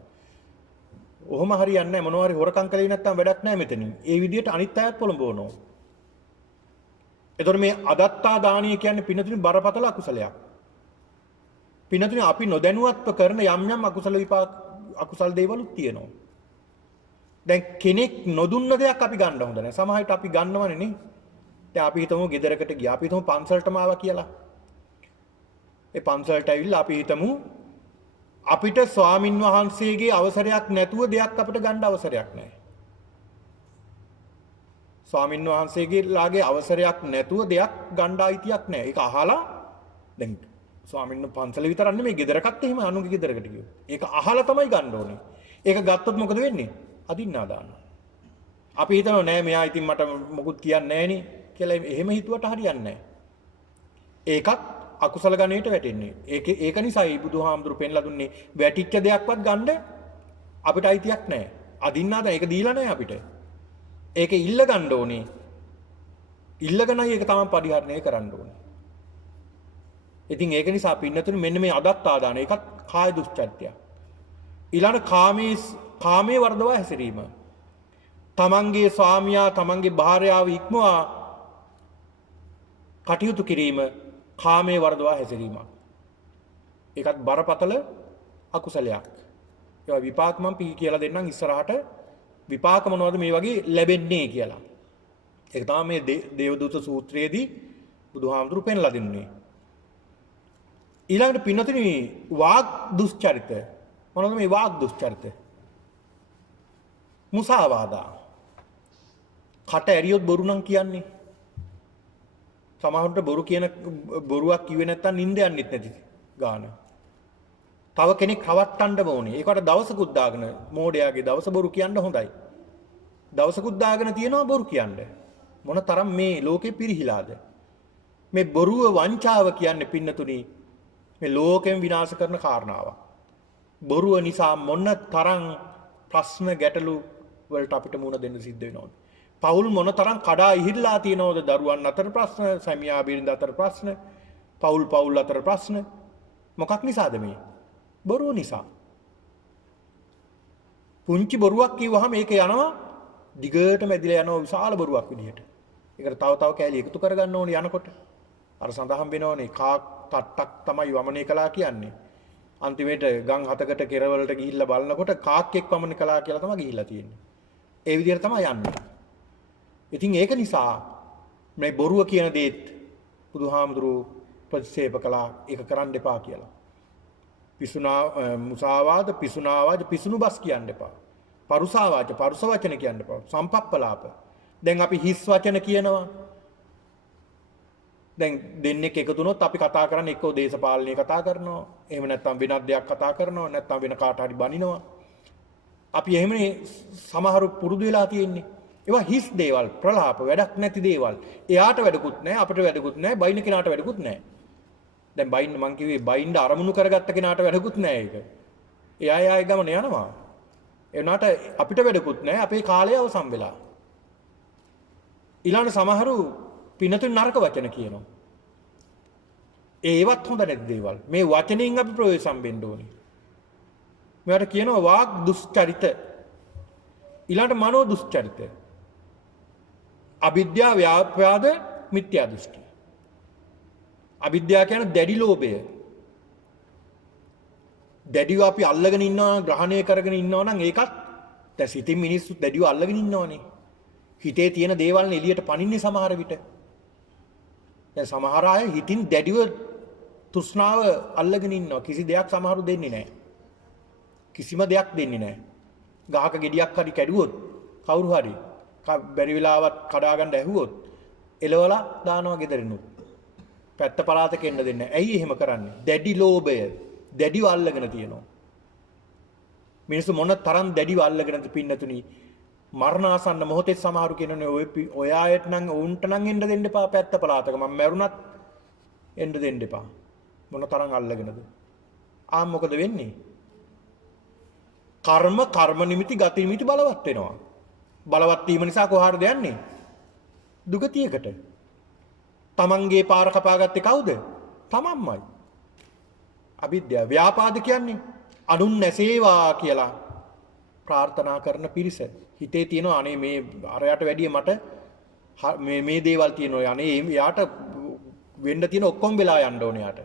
ඔහොම හරියන්නේ නැහැ මොනවා හරි හොරකම් කළේ නැත්තම් වැඩක් නැහැ මෙතනින්. ඒ විදිහට අනිත් අයත් පොළඹවනවා. එතකොට මේ අදත්තා දානීය කියන්නේ පින්නතුනි බරපතල අකුසලයක්. පින්නතුනි අපි නොදැනුවත්ව කරන යම් අකුසල විපාක අකුසල් දේවලුත් තියෙනවා. දැන් කෙනෙක් නොදුන්න දෙයක් අපි ගන්න හොඳ නැහැ. සමහරවිට අපි ගන්නවනේ නේ. දැන් අපි හිතමු ගෙදරකට ගියා. අපි හිතමු පන්සලටම ආවා කියලා. ඒ පන්සලට ඇවිල්ලා අපි හිතමු අපිට ස්වාමින් වහන්සේගේ අවසරයක් නැතුව දෙයක් අපිට ගන්න අවසරයක් නැහැ. ස්වාමින් වහන්සේගේලාගේ අවසරයක් නැතුව දෙයක් ගන්න අයිතියක් නැහැ. ඒක අහලා දැන් ස්වාමින් වහන්සේ පන්සල විතරක් නෙමෙයි ගෙදරකත් එහෙම අනුන්ගේ ගෙදරකට ගියොත්. ඒක අහලා තමයි ගන්න ඕනේ. ඒක ගත්තොත් මොකද වෙන්නේ? අදින්නා දානවා. අපි හිතනවා නෑ මෙයා ඉතින් මට මොකුත් කියන්නේ නෑනේ කියලා එහෙම හිතුවට හරියන්නේ නෑ. ඒකත් අකුසල ගණයට වැටෙන්නේ. ඒක නිසායි බුදුහාමුදුරු පෙන්ලා දුන්නේ වැටිච්ච දෙයක්වත් ගන්න අපිට අයිතියක් නැහැ. අදින්නා දැන් ඒක දීලා නැහැ අපිට. ඒක ඉල්ල ගන්න ඕනේ. ඉල්ලගෙනයි ඒක තමයි පරිහරණය කරන්න ඕනේ. ඉතින් ඒක නිසා පින්නතුනි මෙන්න මේ අදත්තාදාන ඒකත් කාය දුස්චරිතය. ඊළඟ කාමයේ වර්ධව හැසිරීම. තමන්ගේ ස්වාමියා තමන්ගේ භාර්යාව ඉක්මවා කටයුතු කිරීම කාමයේ වර්ධව හැසිරීමක්. ඒකත් බරපතල අකුසලයක්. ඒවා විපාක මම කියලා දෙන්නම් ඉස්සරහට විපාක මොනවද මේ වගේ ලැබෙන්නේ කියලා. ඒක තමයි මේ දේවදූත සූත්‍රයේදී බුදුහාමුදුරු පෙන්ලා දෙන්නේ. ඊළඟට පින්නතුනි වාග් දුස්චරිත. මොනවද මේ වාග් දුස්චරිත? මුසාවාදා. කට ඇරියොත් බොරු නම් කියන්නේ. සමහරවිට බොරුවක් කිව්වේ නැත්තම් නිින්ද යන්නෙත් නැති ගාන. තව කෙනෙක් රවට්ටන්න ඕනේ. ඒකට දවසකුත් දාගෙන මෝඩයාගේ දවස බොරු කියන්න හොඳයි. දවසකුත් දාගෙන තියනවා බොරු කියන්න. මොන තරම් මේ ලෝකෙ පිරිහිලාද? මේ බොරුව වංචාව කියන්නේ පින්නතුනි මේ ලෝකෙම විනාශ කරන කාරණාවක්. බොරුව නිසා මොන තරම් ප්‍රශ්න ගැටලු වලට අපිට මුහුණ දෙන්න සිද්ධ වෙනවද? පවුල් මොන තරම් කඩා ඉහිල්ලා තියෙනවද? දරුවන් අතර ප්‍රශ්න, සැමියා බිරිඳ අතර ප්‍රශ්න, පවුල් අතර ප්‍රශ්න. මොකක් නිසාද මේ? බොරුව නිසා. පුංචි බොරුවක් කිව්වහම ඒක යනවා දිගටම ඇදිලා යනවා විශාල බොරුවක් විදිහට. ඒකට තව කෑලි එකතු කරගන්න ඕනේ යනකොට. අර සඳහන් වෙනවනේ කාක් තට්ටක් තමයි වමනේ කළා කියන්නේ. අන්තිමේට ගම් හතකට කෙරවලට ගිහිල්ලා බලනකොට කාක්ෙක් වමනේ කළා කියලා තමයි ගිහිල්ලා තියෙන්නේ. ඒ විදිහට තමයි යන්නේ. ඉතින් ඒක නිසා මේ බොරුව කියන දේත් බුදුහාමුදුරුවෝ ප්‍රතික්ෂේප කළා ඒක කරන්න එපා කියලා. මුසාවාද, පිසුනාවාද, පිසුණු බස් කියන්න එපා. පරුසාවාච, පරුස වචන කියන්න එපා. සම්පප්පලාප. දැන් අපි හිස් වචන කියනවා. දැන් දෙන්නෙක් එකතු වුණොත් අපි කතා කරන්නේ එක්කෝ දේශපාලනය කතා කරනවා. එහෙම නැත්නම් වෙනත් දෙයක් කතා කරනවා. නැත්නම් වෙන කාට හරි බනිනවා. අපි එහෙමනේ සමහරු පුරුදු වෙලා තියෙන්නේ. ඒවා හිස් දේවල්, ප්‍රලාප, වැඩක් නැති දේවල්. එයාට වැඩකුත් නැහැ, අපිට වැඩකුත් නැහැ, බයින්න කෙනාට වැඩකුත් නැහැ. දැන් බයින්න මං කිව්වේ බයින්න අරමුණු කරගත්ත කෙනාට වැඩකුත් නැහැ ඒක. එයා එයාගේ ගමන යනවා. ඒ වුණාට අපිට වැඩකුත් නැහැ, අපේ කාලය අවසන් වෙලා. ඊළඟ සමහරු පිනතුන් නරක වචන කියනවා. ඒවත් හොඳ නැති දේවල්. මේ වචනෙන් අපි ප්‍රවේශම් වෙන්න ඕනේ. මේවට කියනවා වාග් දුස්චරිත. ඊළඟ මනෝ දුස්චරිත. අවිද්‍යාව, ව්‍යාපාද, මිත්‍යා දෘෂ්ටි. අවිද්‍යාව කියන්නේ දැඩි ලෝභය. දැඩිව අපි අල්ලගෙන ඉන්නවා, ග්‍රහණය කරගෙන ඉන්නවා නම් ඒකත් දැන් සිතින් මිනිස්සු දැඩිව අල්ලගෙන ඉන්නවනේ. හිතේ තියෙන දේවල් එළියට පනින්නේ සමහර විට. දැන් සමහර අය හිතින් දැඩිව තෘෂ්ණාව අල්ලගෙන ඉන්නවා. කිසි දෙයක් සමහරු දෙන්නේ නැහැ. කිසිම දෙයක් දෙන්නේ නැහැ. ගහක ගෙඩියක් හරි කැඩුවොත් කවුරු හරි බැරි වෙලාවත් කඩා ගන්න ඇහුවොත් එලවලා දානවා ගෙදරිනුත්. පැත්ත පළාතක එන්න දෙන්නේ නැහැ. ඇයි එහෙම කරන්නේ? දැඩි ලෝභය. දැඩිව අල්ලගෙන තියෙනවා. මිනිස්සු මොන තරම් දැඩිව අල්ලගෙනද පින්නතුනි මරණාසන්න මොහොතේ සමහරු කියනනේ ඔය ආයත නම් උන්ට නම් එන්න දෙන්න එපා පැත්ත පළාතක මම මැරුණත් එන්න දෙන්න එපා. මොන තරම් අල්ලගෙනද? මොකද වෙන්නේ? කර්ම නිමිති ගති නිමිති බලවත් වෙනවා. බලවත් වීම නිසා කොහාටද යන්නේ? දුගතියකට. තමන්ගේ පාර කපාගත්තේ කවුද? තමන්මයි. අවිද්‍යාව. ව්‍යාපාද කියන්නේ අනුන් නැසේවා කියලා ප්‍රාර්ථනා කරන පිරිස. හිතේ තියෙනවා අනේ මේ අරයට වැඩිය මට මේ දේවල් තියෙනවා. අනේ යාට වෙන්න තියෙන ඔක්කොම වෙලා යන්න ඕනේ යාට.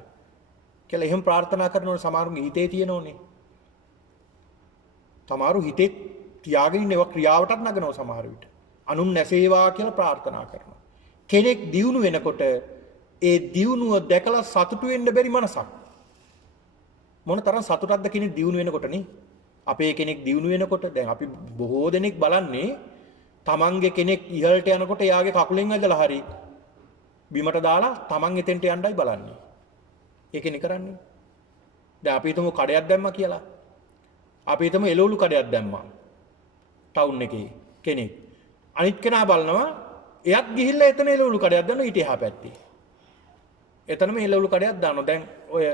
කියලා එහෙම ප්‍රාර්ථනා කරනකොට සමහරුන්ගේ හිතේ තියෙනෝනේ. සමහරු හිතේ තියාගෙන ඉන්න ඒවා ක්‍රියාවටත් නගනවා සමහර විට. අනුන් නැසේවා කියලා ප්‍රාර්ථනා කරනවා. කෙනෙක් දියුණු වෙනකොට ඒ දියුණුව දැකලා සතුටු වෙන්න බැරි මනසක්. මොන තරම් සතුටක්ද කෙනෙක් දියුණු වෙනකොට නේ? අපේ කෙනෙක් දියුණු වෙනකොට දැන් අපි බොහෝ දෙනෙක් බලන්නේ තමන්ගේ කෙනෙක් ඉහළට යනකොට එයාගේ කකුලෙන් වැදලා හරි බිමට දාලා තමන් එතෙන්ට යන්නයි බලන්නේ. ඒකනේ කරන්නේ. දැන් අපි හිතමු කඩයක් දැම්මා කියලා. අපි හිතමු එළවලු කඩයක් දැම්මා. ටවුන් එකේ කෙනෙක්. අනිත් කෙනා බලනවා එයත් ගිහිල්ලා එතන එළවලු කඩයක් දානවා ඊට එහා පැත්තේ. එතනම එළවලු කඩයක් දානවා. දැන් ඔය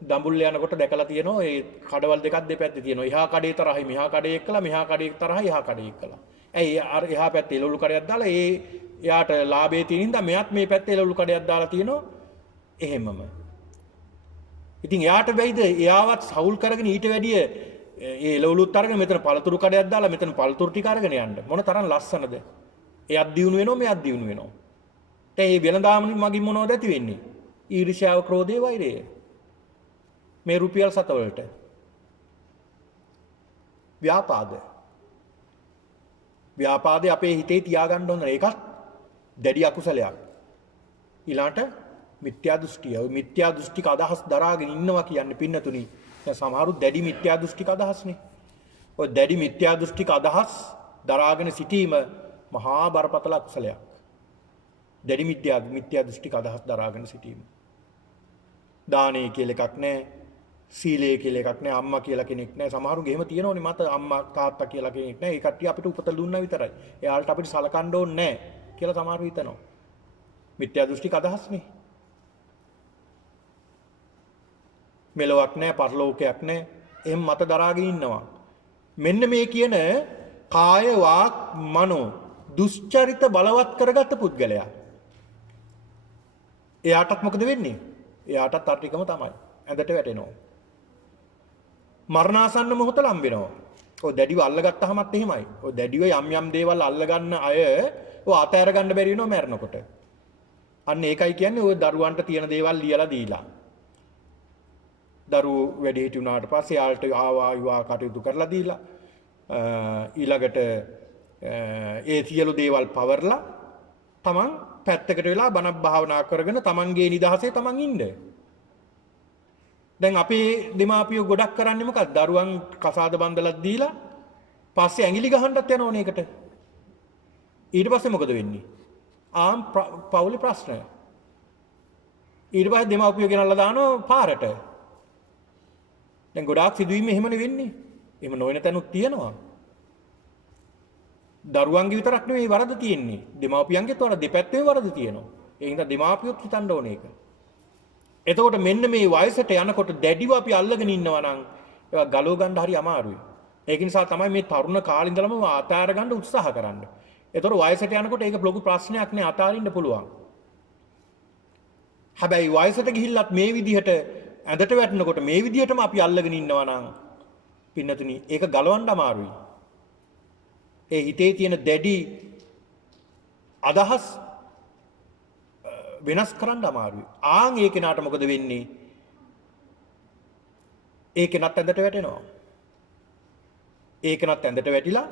දඹුල්ල යනකොට දැකලා තියෙනවා ඒ කඩවල් දෙකක් දෙපැත්තේ තියෙනවා. එහා කඩේ තරහයි මෙහා කඩේ එක්කලා මෙහා කඩේ තරහයි එහා කඩේ එක්කලා. ඇයි අර එහා පැත්තේ එළවලු කඩයක් දාලා එයාට ලාභේ තියෙන හින්දා මෙයාත් මේ පැත්තේ එළවලු කඩයක් දාලා තියෙනවා එහෙමම. ඉතින් එයාට බැයිද එයාවත් සවුල් කරගෙන ඊට වැඩිය ඒ එළවලුත් අරගෙන මෙතන පළතුරු කඩයක් දාලා මෙතන පළතුරු ටික අරගෙන යන්න. මොන තරම් ලස්සනද? එයත් දියුණු වෙනවා මෙයත් දියුණු වෙනවා. දැන් මේ වෙනදාම මගින් මොනවද ඇති වෙන්නේ? ඊර්ෂ්‍යාව, ක්‍රෝධය, වෛරය. මේ රුපියල් සතවලට. ව්‍යාපාදේ අපේ හිතේ තියාගන්න ඕන. ඒකත් දැඩි අකුසලයක්. ඊළාට මිත්‍යා දෘෂ්ටිය. ඔය මිත්‍යා දෘෂ්ටික අදහස් දරාගෙන ඉන්නවා කියන්නේ පින්නතුනි. දැන් සමහරු දැඩි මිත්‍යා දෘෂ්ටික අදහස්නේ. ඔය දැඩි මිත්‍යා දෘෂ්ටික අදහස් දරාගෙන සිටීම මහා බරපතල අකුසලයක්. දැඩි මිත්‍යා දෘෂ්ටික අදහස් දරාගෙන සිටීම. දානේ කියලා එකක් නැහැ. සීලය කියලා එකක් නැහැ. අම්මා කියලා කෙනෙක් නැහැ. සමහරුගේ එහෙම තියෙනවනේ මත අම්මා තාත්තා කියලා කෙනෙක් නැහැ. ඒ කට්ටිය අපිට උපත දුන්නා විතරයි. එයාලට අපිට සලකන්න ඕනේ නැහැ කියලා සමහරු හිතනවා. මිත්‍යා දෘෂ්ටික අදහස්නේ. මෙලොවක් නැහැ, පරලෝකයක් නැහැ. එහෙම මත දරාගෙන ඉන්නවා. මෙන්න මේ කියන කාය වාක් මනෝ දුස්චරිත බලවත් කරගත්ත පුද්ගලයා. එයාටත් මොකද වෙන්නේ? එයාටත් අර්ථිකම තමයි. ඇඳට වැටෙනවා. මරණාසන්න මොහොත ලම් වෙනවා. ඔය දැඩිව අල්ලගත්තාමත් එහෙමයි. ඔය දැඩිව යම් දේවල් අල්ලගන්න අය ඔය අතෑර ගන්න බැරි වෙනවා මැරෙනකොට. අන්න ඒකයි කියන්නේ ඔය දරුවන්ට තියෙන දේවල් ලියලා දීලා. දරුවෝ වැඩි හිටි වුණාට පස්සේ යාළට ආවා විවාහ කටයුතු කරලා දීලා ඊළඟට ඒ සියලු දේවල් පවර්ලා තමන් පැත්තකට වෙලා බණ භාවනා කරගෙන තමන්ගේ නිදහසේ තමන් ඉන්න. දැන් අපේ දෙමාපියෝ ගොඩක් කරන්නේ මොකක්ද? දරුවන් කසාද බන්දලක් දීලා පස්සේ ඇඟිලි ගහන්නත් යන ඕන එකට. ඊට පස්සේ මොකද වෙන්නේ? පවුලේ ප්‍රශ්න. ඊට පස්සේ දෙමාපියෝ ගෙනල්ලා දානවා පාරට. දැන් ගොඩාක් සිදුවීම් එහෙමනේ වෙන්නේ. එහෙම නොවන තැනුත් තියෙනවා. දරුවන්ගේ විතරක් නෙවෙයි වරද තියෙන්නේ. දෙමාපියන්ගේත් වරද දෙපැත්තේම වරද තියෙනවා. ඒ හින්දා දෙමාපියොත් හිතන්න ඕනේ ඒක. එතකොට මෙන්න මේ වයසට යනකොට දැඩිව අපි අල්ලගෙන ඉන්නවා නම් ඒවා ගලව ගන්න හරි අමාරුයි. ඒක නිසා තමයි මේ තරුණ කාලේ ඉඳලම ආතාර ගන්න උත්සාහ කරන්න. එතකොට වයසට යනකොට ඒක ලොකු ප්‍රශ්නයක් නේ අතාරින්න පුළුවන්. හැබැයි වයසට ගිහිල්ලත් මේ විදිහට ඇඳට වැටෙනකොට මේ විදිහටම අපි අල්ලගෙන ඉන්නවා නම් පින්නතුනි ඒක ගලවන්න අමාරුයි. ඒ හිතේ තියෙන දැඩි අදහස් වෙනස් කරන්න අමාරුයි. ඒ කෙනාට මොකද වෙන්නේ? ඒ කෙනත් ඇඳට වැටෙනවා. ඒ කෙනත් ඇඳට වැටිලා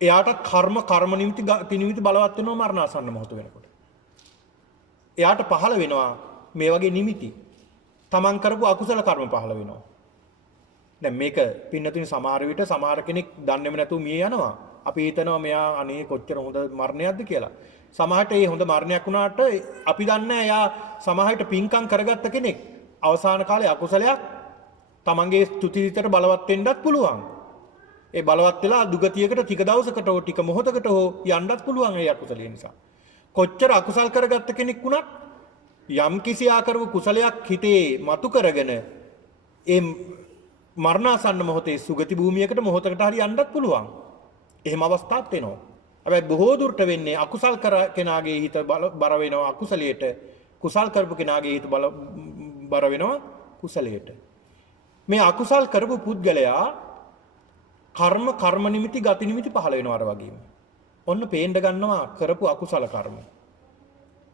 එයාට කර්ම නිමිති බලවත් වෙනවා මරණාසන්න මොහොත වෙනකොට. එයාට පහළ වෙනවා මේ වගේ නිමිති. තමන් කරපු අකුසල කර්ම පහළ වෙනවා. දැන් මේක පින්නතුනි සමහර විට සමහර කෙනෙක් දන්නේම නැතුව මිය යනවා. අපි හිතනවා මෙයා අනේ කොච්චර හොඳ මරණයක්ද කියලා. සමහරට ඒ හොඳ මරණයක් වුණාට අපි දන්නේ එයා සමහරට පින්කම් කරගත්ත කෙනෙක්. අවසාන කාලේ අකුසලයක් තමන්ගේ ස්තුතිවිතට බලවත් වෙන්නත් පුළුවන්. ඒ බලවත් වෙලා දුගතියකට ටික දවසකට හෝ ටික මොහොතකට හෝ යන්නත් පුළුවන් ඒ අකුසලිය නිසා. කොච්චර අකුසල් කරගත්ත කෙනෙක් වුණත් යම් කිසි ආකාරව කුසලයක් හිතේ මතු කරගෙන ඒ මරණාසන්න මොහොතේ සුගති භූමියකට මොහොතකට හරි යන්නත් පුළුවන්. එහෙම අවස්ථාවක් වෙනවා. හැබැයි බොහෝ දුරට වෙන්නේ අකුසල් කර කෙනාගේ හිත බර වෙනවා අකුසලයට. කුසල් කරපු කෙනාගේ හිත බර වෙනවා කුසලයට. මේ අකුසල් කරපු පුද්ගලයා කර්ම නිමිති ගති නිමිති පහළ වෙනවා අර වගේම. ඔන්න පේන්න ගන්නවා කරපු අකුසල කර්ම.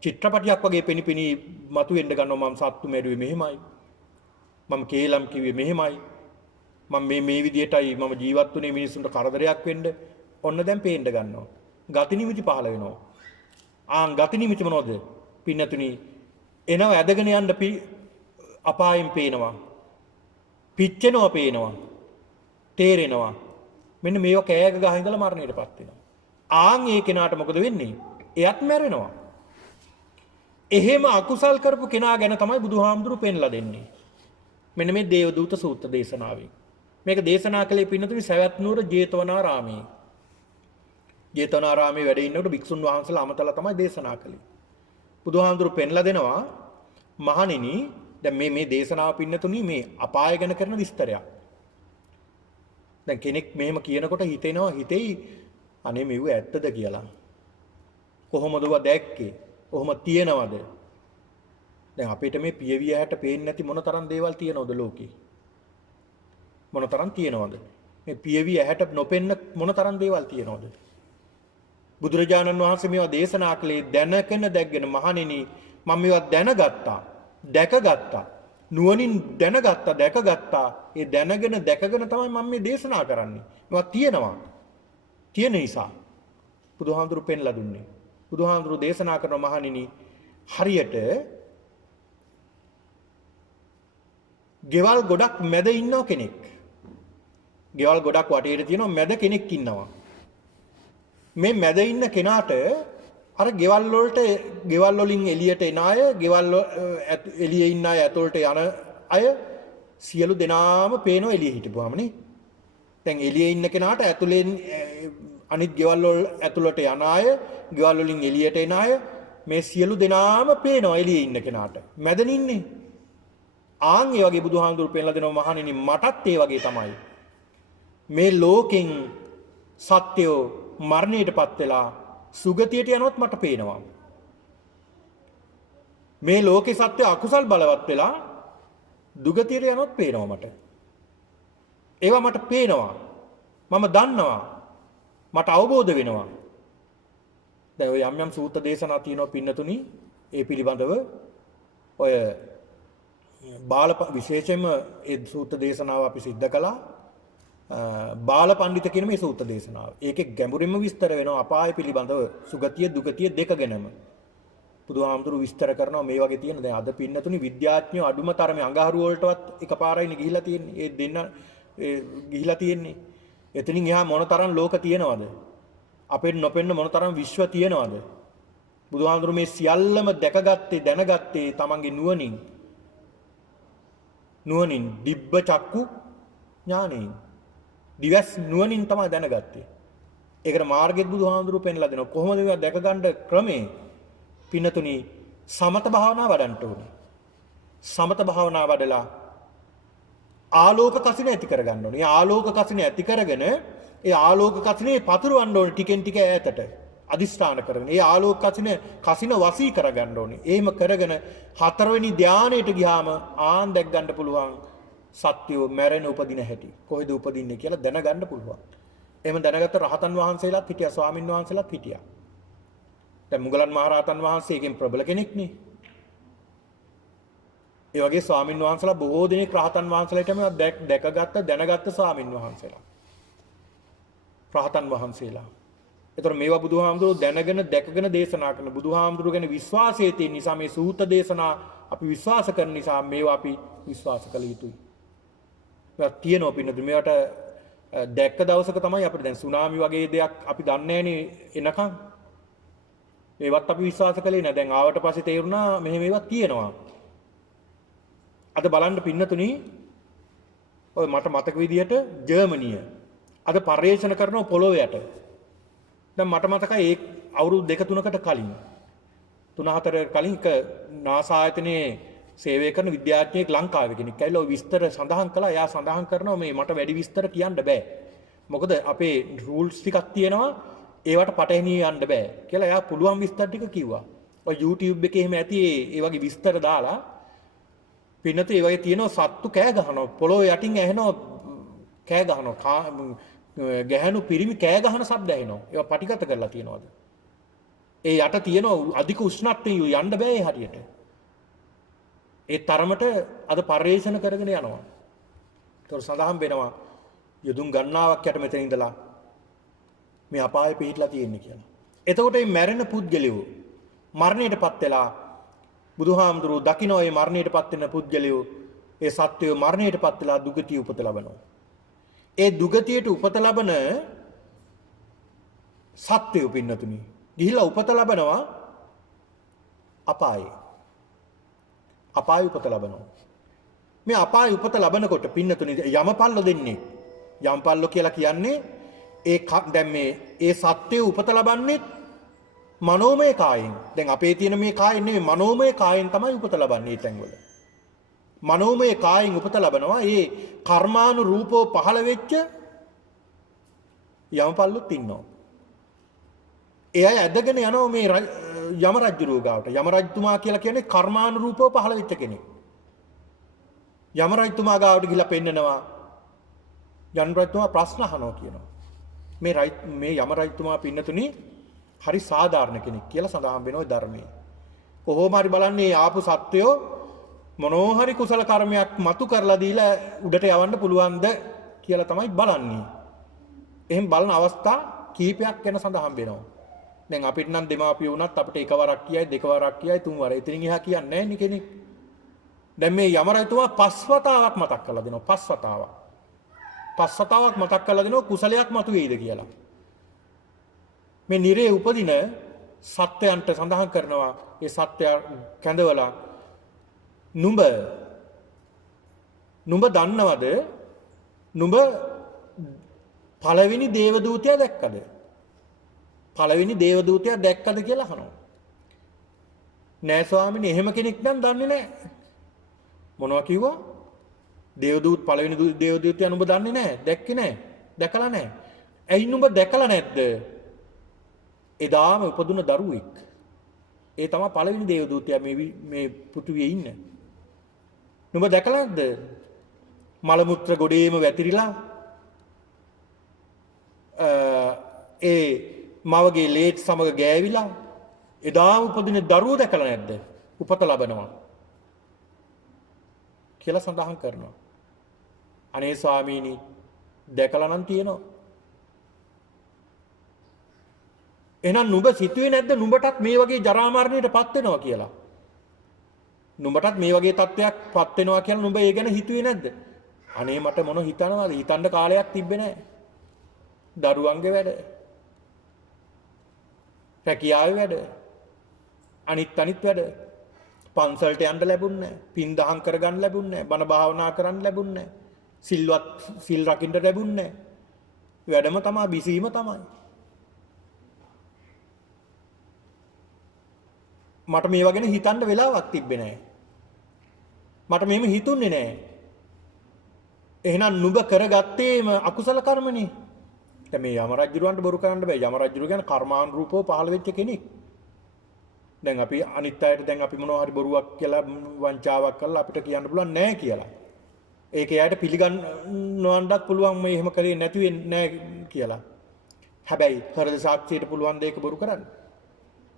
චිත්‍රපටියක් වගේ පෙනිපෙනි මතුවෙන්න ගන්නවා මම සත්තු මැරුවේ මෙහෙමයි. මම කේලම් කිව්වේ මෙහෙමයි. මම මේ විදියටයි මම ජීවත් වුනේ මිනිස්සුන්ට කරදරයක් වෙන්න. ඔන්න දැන් පේන්න ගන්නවා. ගති නිමිති පහළ වෙනවා. ගති නිමිති මොනවද? පින්නතුනි එනව ඇදගෙන යන්න අපායෙන් පේනවා. පිච්චෙනවා පේනවා. තේරෙනවා. මෙන්න මේව කෑග ගහ ඉඳලා මරණයටපත් වෙනවා. ඒ කෙනාට මොකද වෙන්නේ? එයත් මැරෙනවා. එහෙම අකුසල් කරපු කෙනා ගැන තමයි බුදුහාමුදුරු පෙන්ලා දෙන්නේ. මෙන්න මේ දේවදූත සූත්‍ර දේශනාවේ. මේක දේශනා කළේ පින්නතුනි සවැත් නුවර ජේතවනාරාමයේ. ජේතවනාරාමයේ වැඩ ඉන්නකොට භික්ෂුන් වහන්සේලා අමතලා තමයි දේශනා කළේ. බුදුහාමුදුරු පෙන්ලා දෙනවා මහණෙනි දැන් මේ දේශනාව පින්නතුනි මේ අපාය ගැන කරන විස්තරයක්. දැන් කෙනෙක් මෙහෙම කියනකොට හිතෙයි අනේ මෙව ඇත්තද කියලා. කොහොමද වා දැක්කේ? කොහොම තියනවද? දැන් අපිට මේ පියවිය හැට පේන්නේ නැති මොන තරම් දේවල් තියනවද ලෝකේ? මොන තරම් තියනවද? මේ පියවිය හැට නොපෙන්න මොන තරම් දේවල් තියනවද? බුදුරජාණන් වහන්සේ මේවා දේශනා කළේ දැනගෙන දැක්ගෙන මහණෙනි මම මේවා දැනගත්තා, දැකගත්තා. නුවණින් දැනගත්තා, දැකගත්තා. ඒ දැනගෙන දැකගෙන තමයි මම මේ දේශනා කරන්නේ. මේවා තියෙනවා. තියෙන නිසා බුදුහාමුදුරු පෙන්ලා දුන්නේ. බුදුහාමුදුරු දේශනා කරන මහණෙනි හරියට ගෙවල් ගොඩක් මැද ඉන්නව කෙනෙක්. ගෙවල් ගොඩක් වටේට තියෙනවා මැද කෙනෙක් ඉන්නවා. මේ මැද ඉන්න කෙනාට අර ගෙවල් වලින් එළියට එන අය, ගෙවල් එළියේ ඉන්න අය ඇතුළට යන අය සියලු දෙනාම පේනවා එළියේ හිටපුවාමනේ. දැන් එළියේ ඉන්න කෙනාට ඇතුලෙන් අනිත් ගෙවල් වල ඇතුළට යන අය, ගෙවල් වලින් එළියට එන අය මේ සියලු දෙනාම පේනවා එළියේ ඉන්න කෙනාට. මැදන ඉන්නේ. ඒ වගේ බුදුහාමුදුරු පෙන්ලා දෙනවා මහණෙනි මටත් ඒ වගේ තමයි. මේ ලෝකෙන් සත්‍යෝ මරණයටපත් වෙලා සුගතියට යනවත් මට පේනවා. මේ ලෝකේ සත්‍ය අකුසල් බලවත් වෙලා දුගතියට යනවත් පේනවා මට. ඒවා මට පේනවා. මම දන්නවා. මට අවබෝධ වෙනවා. දැන් ඔය යම් සූත්‍ර දේශනා තියෙනවා පින්නතුනි ඒ පිළිබඳව ඔය විශේෂයෙන්ම ඒ සූත්‍ර දේශනාව අපි සිද්ධ කළා. බාල පඬිත කියන මේ සූත්‍ර දේශනාව. ඒකේ ගැඹුරින්ම විස්තර වෙනවා අපාය පිළිබඳව සුගතිය දුගතිය දෙකගෙනම. බුදුහාමුදුරු විස්තර කරනවා මේ වගේ තියෙන දැන් අද පින්නතුනි විද්‍යාඥයෝ අඩුම තරමේ අඟහරු වලටවත් එකපාරයිනේ ගිහිලා තියෙන්නේ. ඒ දෙන්න ගිහිලා තියෙන්නේ. එතනින් එහා මොනතරම් ලෝක තියෙනවද? අපෙන් නොපෙන්න මොනතරම් විශ්ව තියෙනවද? බුදුහාමුදුරු මේ සියල්ලම දැකගත්තේ දැනගත්තේ තමන්ගේ නුවණින් දිබ්බ චක්කු ඥානෙන්. දිවස් නුවණින් තමයි දැනගත්තේ. ඒකට මාර්ගෙත් බුදුහාමුදුරු පෙන්ලා දෙනවා. කොහොමද මේවා දැක ගන්න ක්‍රමේ? පින්නතුනි සමත භාවනා වඩන්න ඕනේ. සමත භාවනා වඩලා ආලෝක කසින ඇති කරගන්න ඕනේ. ඒ ආලෝක කසින ඇති කරගෙන ඒ ආලෝක කසිනේ පතුරවන්න ඕනේ ටිකෙන් ටික ඈතට. අදිස්ථාන කරගෙන. ඒ ආලෝක කසින වසී කරගන්න ඕනේ. එහෙම කරගෙන හතරවෙනි ධානයට ගියාම ආන් දැක් ගන්න පුළුවන් සත්‍යෝ මැරෙන උපදින හැටි. කොහෙද උපදින්නේ කියලා දැනගන්න පුළුවන්. එහෙම දැනගත්ත රහතන් වහන්සේලාත් හිටියා, ස්වාමින් වහන්සේලාත් හිටියා. දැන් මුගලන් මහරහතන් වහන්සේගෙන් ප්‍රබල කෙනෙක් නේ. ඒ වගේ ස්වාමින් වහන්සේලා බොහෝ දෙනෙක් රහතන් වහන්සේලාටම දැකගත්ත දැනගත්ත ස්වාමින් වහන්සේලා. රහතන් වහන්සේලා. ඒතර මේවා බුදුහාමුදුරුවෝ දැනගෙන දැකගෙන දේශනා කරන බුදුහාමුදුරුවෝ ගැන විශ්වාසයේ තියෙන නිසා මේ සූත දේශනා අපි විශ්වාස කරන නිසා මේවා අපි විශ්වාස කළ යුතුයි. මේවා තියෙනවා පින්නතුනි. මේවට දැක්ක දවසක තමයි අපිට දැන් සුනාමි වගේ දෙයක් අපි දන්නේ නැහනේ එනකන්. ඒවත් අපි විශ්වාස කළේ නැහැ. දැන් ආවට පස්සේ තේරුණා මෙහෙම ඒවා තියෙනවා. අද බලන්න පින්නතුනි ඔය මට මතක විදිහට ජර්මනිය අද පර්යේෂණ කරන පොළොව යට. දැන් මට මතකයි ඒ අවුරුදු 2-3කට කලින් 3-4 කලින් නාසා ආයතනයේ සේවය කරන විද්‍යාඥයෙක් ලංකාවේ කෙනෙක් ඇවිල්ලා ওই විස්තර සඳහන් කළා. එයා සඳහන් කරනවා මේ මට වැඩි විස්තර කියන්න බෑ. මොකද අපේ රූල්ස් ටිකක් තියෙනවා. ඒවට පටහැනිය යන්න බෑ කියලා එයා පුළුවන් විස්තර ටික කිව්වා. ඔය YouTube එකේ එහෙම ඇති ඒ වගේ විස්තර දාලා පින්නත ඒ වගේ තියෙනවා සත්තු කෑ ගහනවා. පොළොව යටින් ඇහෙනවා කෑ ගහනවා. ගැහැණු පිරිමි කෑ ගහන ශබ්ද ඇහෙනවා. ඒවා පටිගත කරලා තියෙනවාද? ඒ යට තියෙන අධික උෂ්ණත්වය යන්න බෑ ඒ හරියට. ඒ තරමට අද පර්යේෂණ කරගෙන යනවා. ඒතර සඳහන් වෙනවා යදුම් ගණනාවක් යට මෙතන ඉඳලා මේ අපායෙ පිහිටලා තියෙන්නේ කියලා. එතකොට මේ මැරෙන පුද්ගලයෝ මරණයටපත් වෙලා බුදුහාමුදුරුවෝ දකින්න ඒ මරණයටපත් වෙන පුද්ගලයෝ ඒ සත්වයෝ මරණයටපත් වෙලා දුගතිය උපත ලබනවා. ඒ දුගතියට උපත ලබන සත්වයෝ පින්නතුනි ගිහිලා උපත ලබනවා අපායේ. අපාය උපත ලබනවා. මේ අපාය උපත ලබනකොට පින්නතුනි යමපල්ල දෙන්නේ. යමපල්ල කියලා කියන්නේ දැන් ඒ සත්‍යය උපත ලබන්නේ මනෝමය කායෙන්. දැන් අපේ තියෙන මේ කායෙන් නෙමෙයි මනෝමය කායෙන් තමයි උපත ලබන්නේ මේ තැන්වල. මනෝමය කායෙන් උපත ලබනවා. ඒ කර්මානුරූපව පහළ වෙච්ච යමපල්ලුත් ඉන්නවා. ඒ අය ඇදගෙන යනවා මේ යම රජුරුව ගාවට. යම රජතුමා කියලා කියන්නේ කර්මානුරූපව පහළ වෙච්ච කෙනෙක්. යම රජතුමා ගාවට ගිහිල්ලා පෙන්නනවා. යම් රජතුමා ප්‍රශ්න අහනවා කියනවා. මේ යම රජතුමා පින්නතුනි හරි සාධාරණ කෙනෙක් කියලා සඳහන් වෙනවා ධර්මයේ. කොහොම හරි බලන්නේ ආපු සත්වයෝ මොනෝ හරි කුසල කර්මයක් මතු කරලා දීලා උඩට යවන්න පුළුවන්ද කියලා තමයි බලන්නේ. එහෙන් බලන අවස්ථා කීපයක් ගැන සඳහන් වෙනවා. දැන් අපිට නම් දෙමාපියෝ වුණත් අපිට එකවරක් කියයි දෙකවරක් කියයි තුන්වර. එතනින් එහා කියන්නේ නැහැ නේ කෙනෙක්. දැන් මේ යම රජතුමා පස්වතාවක් මතක් කරලා දෙනවා. පස්වතාවක් මතක් කරලා දෙනවා කුසලයක් මතු වෙයිද කියලා. මේ නිරේ උපදින සත්‍යයන්ට සඳහන් කරනවා ඒ සත්‍ය කැඳවලා නුඹ දන්නවද නුඹ පළවෙනි දේවදූතයා දැක්කද? පළවෙනි දේවදූතයා දැක්කද කියලා අහනවා. නෑ ස්වාමීනි එහෙම කෙනෙක් නම් දන්නේ නෑ. මොනවා කිව්වා? පළවෙනි දේවදූතයා නුඹ දන්නේ නෑ, දැක්කේ නෑ, දැකලා නෑ. ඇයි නුඹ දැකලා නැද්ද? එදාම උපදුන දරුවෙක්. ඒ තමයි පළවෙනි දේවදූතයා මේ පෘථුවියේ ඉන්නේ. නුඹ දැකලා නැද්ද? මල මුත්‍ර ගොඩේම වැතිරිලා ඒ මවගේ ලේට් සමග ගෑවිලා එදාම උපදින දරුවෝ දැකලා නැද්ද? උපත ලබනවා කියලා සඳහන් කරනවා. අනේ ස්වාමීනි දැකලා නම් තියෙනවා. එහෙනම් නුඹ සිතුවේ නැද්ද නුඹටත් මේ වගේ ජරා මරණයටපත් වෙනවා කියලා? නුඹටත් මේ වගේ තත්ත්වයක්පත් වෙනවා කියලා නුඹ ඒ ගැන හිතුවේ නැද්ද? අනේ මට මොන හිතනවාද? හිතන්න කාලයක් තිබ්බේ නැහැ. දරුවන්ගේ වැඩ. රැකියාවේ වැඩ. අනිත් වැඩ. පන්සලට යන්න ලැබුණේ නැහැ. පින් දහම් කරගන්න ලැබුණේ නැහැ. බණ භාවනා කරන්න ලැබුණේ නැහැ. සිල් රකින්න ලැබුණේ නැහැ. වැඩම තමයි බිසීම තමයි. මට මේවා ගැන හිතන්න වෙලාවක් තිබ්බේ නැහැ. මට මෙහෙම හිතුන්නේ නැහැ. එහෙනම් නුඹ කරගත්තේම අකුසල කර්මනේ. දැන් මේ යම රජුරවන්ට බොරු කරන්න බෑ. යම රජුර කියන්නේ කර්මානුරූපව පහළ වෙච්ච කෙනෙක්. දැන් අපි අනිත් අයට දැන් අපි මොනවා හරි බොරුවක් කියලා වංචාවක් කරලා අපිට කියන්න පුළුවන් නෑ කියලා. ඒක එයාට පිළිගන්නවන්නත් පුළුවන් මේ එහෙම කරේ නැති වෙන්නේ නෑ කියලා. හැබැයි හෘද සාක්ෂියට පුළුවන් දෙයක බොරු කරන්න.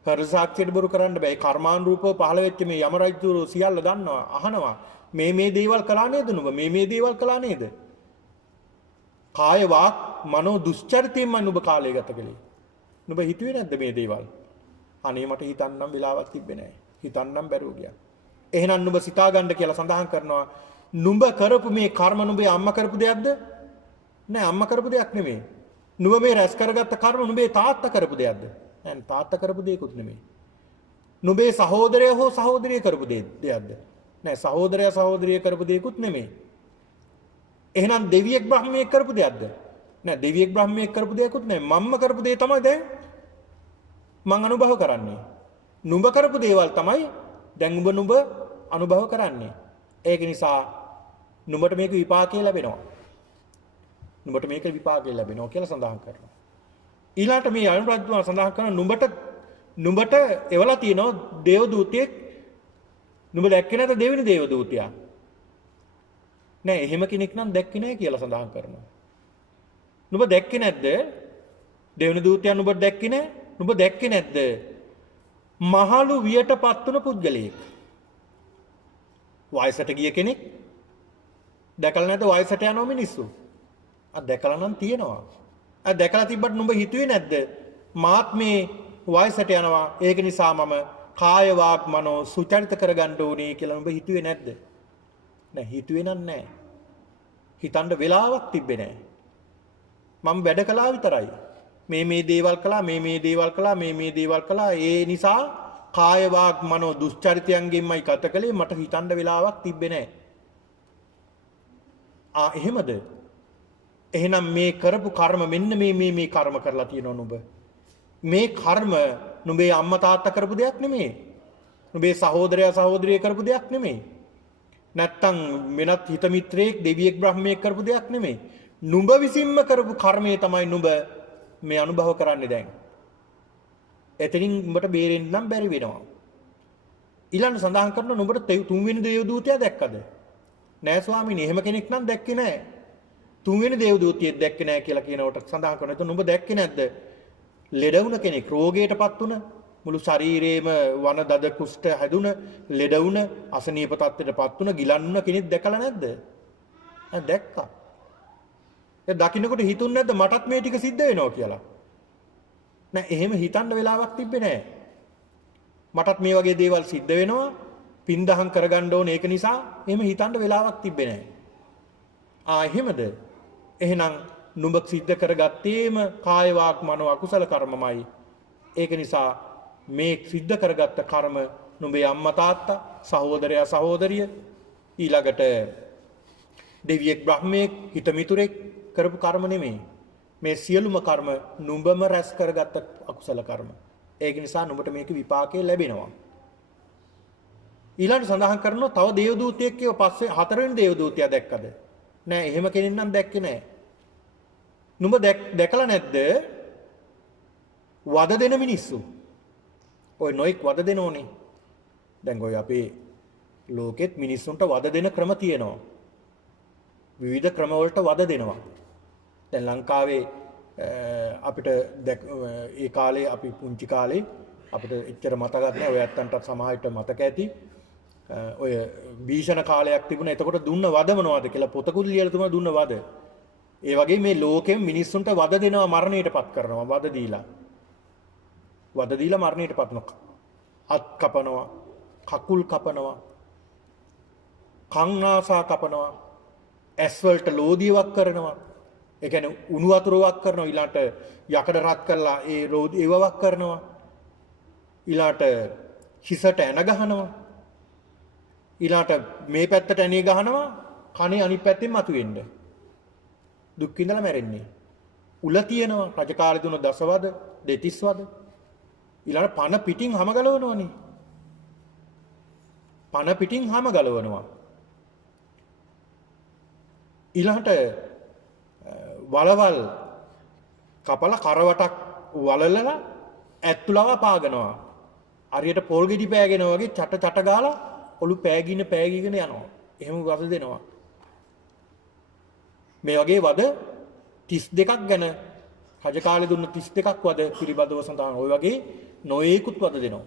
හෘද සාක්ෂියට බොරු කරන්න බෑ. කර්මානුරූපව පහළ වෙච්ච මේ යම රජුර සියල්ල දන්නවා, අහනවා. මේ දේවල් කළා නේද නුඹ? මේ දේවල් කළා නේද? කාය වාක් මනෝ දුස්චරිතයෙන්ම නුඹ කාලය ගත කළේ. නුඹ හිතුවේ නැද්ද මේ දේවල්? අනේ මට හිතන්නම් වෙලාවක් තිබ්බේ නැහැ. හිතන්නම් බැරුව ගියා. එහෙනම් නුඹ සිතා ගන්න කියලා සඳහන් කරනවා. නුඹ කරපු මේ කර්ම නුඹේ අම්මා කරපු දෙයක්ද? නෑ අම්මා කරපු දෙයක් නෙමෙයි. නුඹ මේ රැස් කරගත්ත කර්ම නුඹේ තාත්තා කරපු දෙයක්ද? නෑ තාත්තා කරපු දෙයක්ුත් නෙමෙයි. නුඹේ සහෝදරය හෝ සහෝදරිය කරපු දෙයක්ද? නෑ සහෝදරයා සහෝදරිය කරපු දෙයක්ුත් නෙමෙයි. එහෙනම් දෙවියෙක් බ්‍රහ්මයෙක් කරපු දෙයක්ද? නෑ දෙවියෙක් බ්‍රහ්මයෙක් කරපු දෙයක්ුත් නෑ. මම්ම කරපු දේ තමයි දැන් මං අනුභව කරන්නේ. නුඹ කරපු දේවල් තමයි දැන් නුඹ අනුභව කරන්නේ. ඒක නිසා නුඹට මේක විපාකේ ලැබෙනවා. නුඹට මේක විපාකේ ලැබෙනවා කියලා සඳහන් කරනවා. ඊළාට මේ අනුරාධපුර සඳහන් කරන නුඹට එවලා තියෙනවා දේව දූතයෙක්. නුඹ දැක්කේ නැත දෙවෙනි දේව දූතයා. නෑ එහෙම කෙනෙක් නම් දැක්කේ නෑ කියලා සඳහන් කරනවා. නුඹ දැක්කේ නැද්ද? දෙවෙනි දූතයා නුඹ දැක්කේ නෑ? නුඹ දැක්කේ නැද්ද? මහලු වියටපත් වුණ පුද්ගලයෙක්. වයසට ගිය කෙනෙක්. දැකලා නැද්ද වයසට යන මිනිස්සු? දැකලා නම් තියෙනවා. දැකලා තිබ්බට නුඹ හිතුවේ නැද්ද? මාත් මේ වයසට යනවා. ඒක නිසා මම කාය වාග් මනෝ සුචරිත කරගන්න ඕනේ කියලා නුඹ හිතුවේ නැද්ද? නෑ හිතුවේ නෑ. හිතන්න වෙලාවක් තිබ්බේ නෑ. මම වැඩ කළා විතරයි. මේ දේවල් කළා මේ දේවල් කළා මේ දේවල් කළා. ඒ නිසා කාය වාග් මනෝ දුස්චරිතයන්ගෙන්මයි ගත කළේ. මට හිතන්න වෙලාවක් තිබ්බේ නෑ. එහෙමද? එහෙනම් මේ කරපු කර්ම මෙන්න මේ කර්ම කරලා තියෙනවා නුඹ. මේ කර්ම නුඹේ අම්මා තාත්තා කරපු දෙයක් නෙමෙයි. නුඹේ සහෝදරයා සහෝදරිය කරපු දෙයක් නෙමෙයි. නැත්තම් වෙනත් හිත මිත්‍රයෙක් දෙවියෙක් බ්‍රහ්මයෙක් කරපු දෙයක් නෙමෙයි. නුඹ විසින්ම කරපු කර්මය තමයි නුඹ මේ අනුභව කරන්නේ දැන්. එතනින් උඹට බේරෙන්න නම් බැරි වෙනවා. ඊළඟ සඳහන් කරන නුඹට තුන්වෙනි දේව දූතයා දැක්කද? නෑ ස්වාමීනි එහෙම කෙනෙක් නම් දැක්කේ නෑ. තුන්වෙනි දේව දූතියෙක් දැක්කේ නෑ කියලා කියනකොට සඳහන් කරනවා. එතකොට නුඹ දැක්කේ නැද්ද? ලෙඩ වුණ කෙනෙක්, රෝගයටපත් වුණ, මුළු ශරීරේම වන දද කුෂ්ඨ හැදුන, ලෙඩ වුණ, අසනීප තත්ත්වයටපත් වුණ, ගිලන් වුණ කෙනෙක් දැකලා නැද්ද? දැක්කා. ඒ දකින්නකොට හිතුන්නේ නැද්ද මටත් මේ ටික සිද්ධ වෙනවා කියලා? නෑ එහෙම හිතන්න වෙලාවක් තිබ්බේ නෑ. මටත් මේ වගේ දේවල් සිද්ධ වෙනවා, පින් දහම් කරගන්න ඕනේ ඒක නිසා එහෙම හිතන්න වෙලාවක් තිබ්බේ නෑ. එහෙමද? එහෙනම් නුඹ සිද්ධ කරගත්තේම කාය වාක් මනෝ අකුසල කර්මමයි. ඒක නිසා මේ සිද්ධ කරගත්ත කර්ම නුඹේ අම්මා තාත්තා, සහෝදරයා සහෝදරිය, ඊළඟට දෙවියෙක් බ්‍රහ්මයෙක් හිත මිතුරෙක් කරපු කර්ම නෙමෙයි. මේ සියලුම කර්ම නුඹම රැස් කරගත්ත අකුසල කර්ම. ඒක නිසා නුඹට මේක විපාකේ ලැබෙනවා. ඊළඟ සඳහන් කරනවා තව දේව දූතයෙක් කියව පස්සේ හතරවෙනි දේව දූතයා දැක්කද? නෑ එහෙම කෙනෙක් නම් දැක්කේ නෑ. නුඹ දැකලා නැද්ද? වද දෙන මිනිස්සු. ඔය නොයික් වද දෙනෝනේ. දැන් ඔය අපේ ලෝකෙත් මිනිස්සුන්ට වද දෙන ක්‍රම තියෙනවා. විවිධ ක්‍රම වලට වද දෙනවා. දැන් ලංකාවේ අපිට ඒ කාලේ අපි පුංචි කාලේ අපිට එච්චර මතකත් නැහැ. ඔය ඇත්තන්ට සමහරවිට මතක ඇති. ඔය භීෂණ කාලයක් තිබුණා. එතකොට දුන්න වද මොනවද කියලා පොතකුත් ලියලා තුමා දුන්න වද. ඒ වගේ මේ ලෝකෙම මිනිස්සුන්ට වද දෙනවා මරණයටපත් කරනවා වද දීලා මරණයටපත් කරනවා. අත් කපනවා, කකුල් කපනවා, කන් නාසා කපනවා, ඇස් වලට ලෝදියක් කරනවා. ඒ කියන්නේ උණු වතුරක් කරනවා, ඊළාට යකඩ රත් කරලා ඒ ඒවවක් කරනවා. ඊළාට හිසට එන ගහනවා. ඊළාට මේ පැත්තට ඇණේ ගහනවා, කනේ අනිත් පැත්තෙන් මතුවෙන්න. දුක් විඳලා මැරෙන්නේ. උල තියෙනවා, රජකාලේ දුන දසවද, දෙතිස්වද. ඊළාට පන පිටින් හැම ගලවනවනේ. පන පිටින් හැම ගලවනවා. ඊළාට වලවල් කපලා කරවටක් වලලලා ඇත්තුලව පාගනවා. හරියට පොල් ගෙඩි පෑගෙනවා වගේ චට ගාලා ඔලු පෑගීගෙන යනවා. එහෙම වද දෙනවා. මේ වගේ වද 32ක් ගැන රජ කාලේ දුන්න 32ක් වද පිළිබඳව සඳහන්. ওই වගේ නොයේකුත් වද දෙනවා.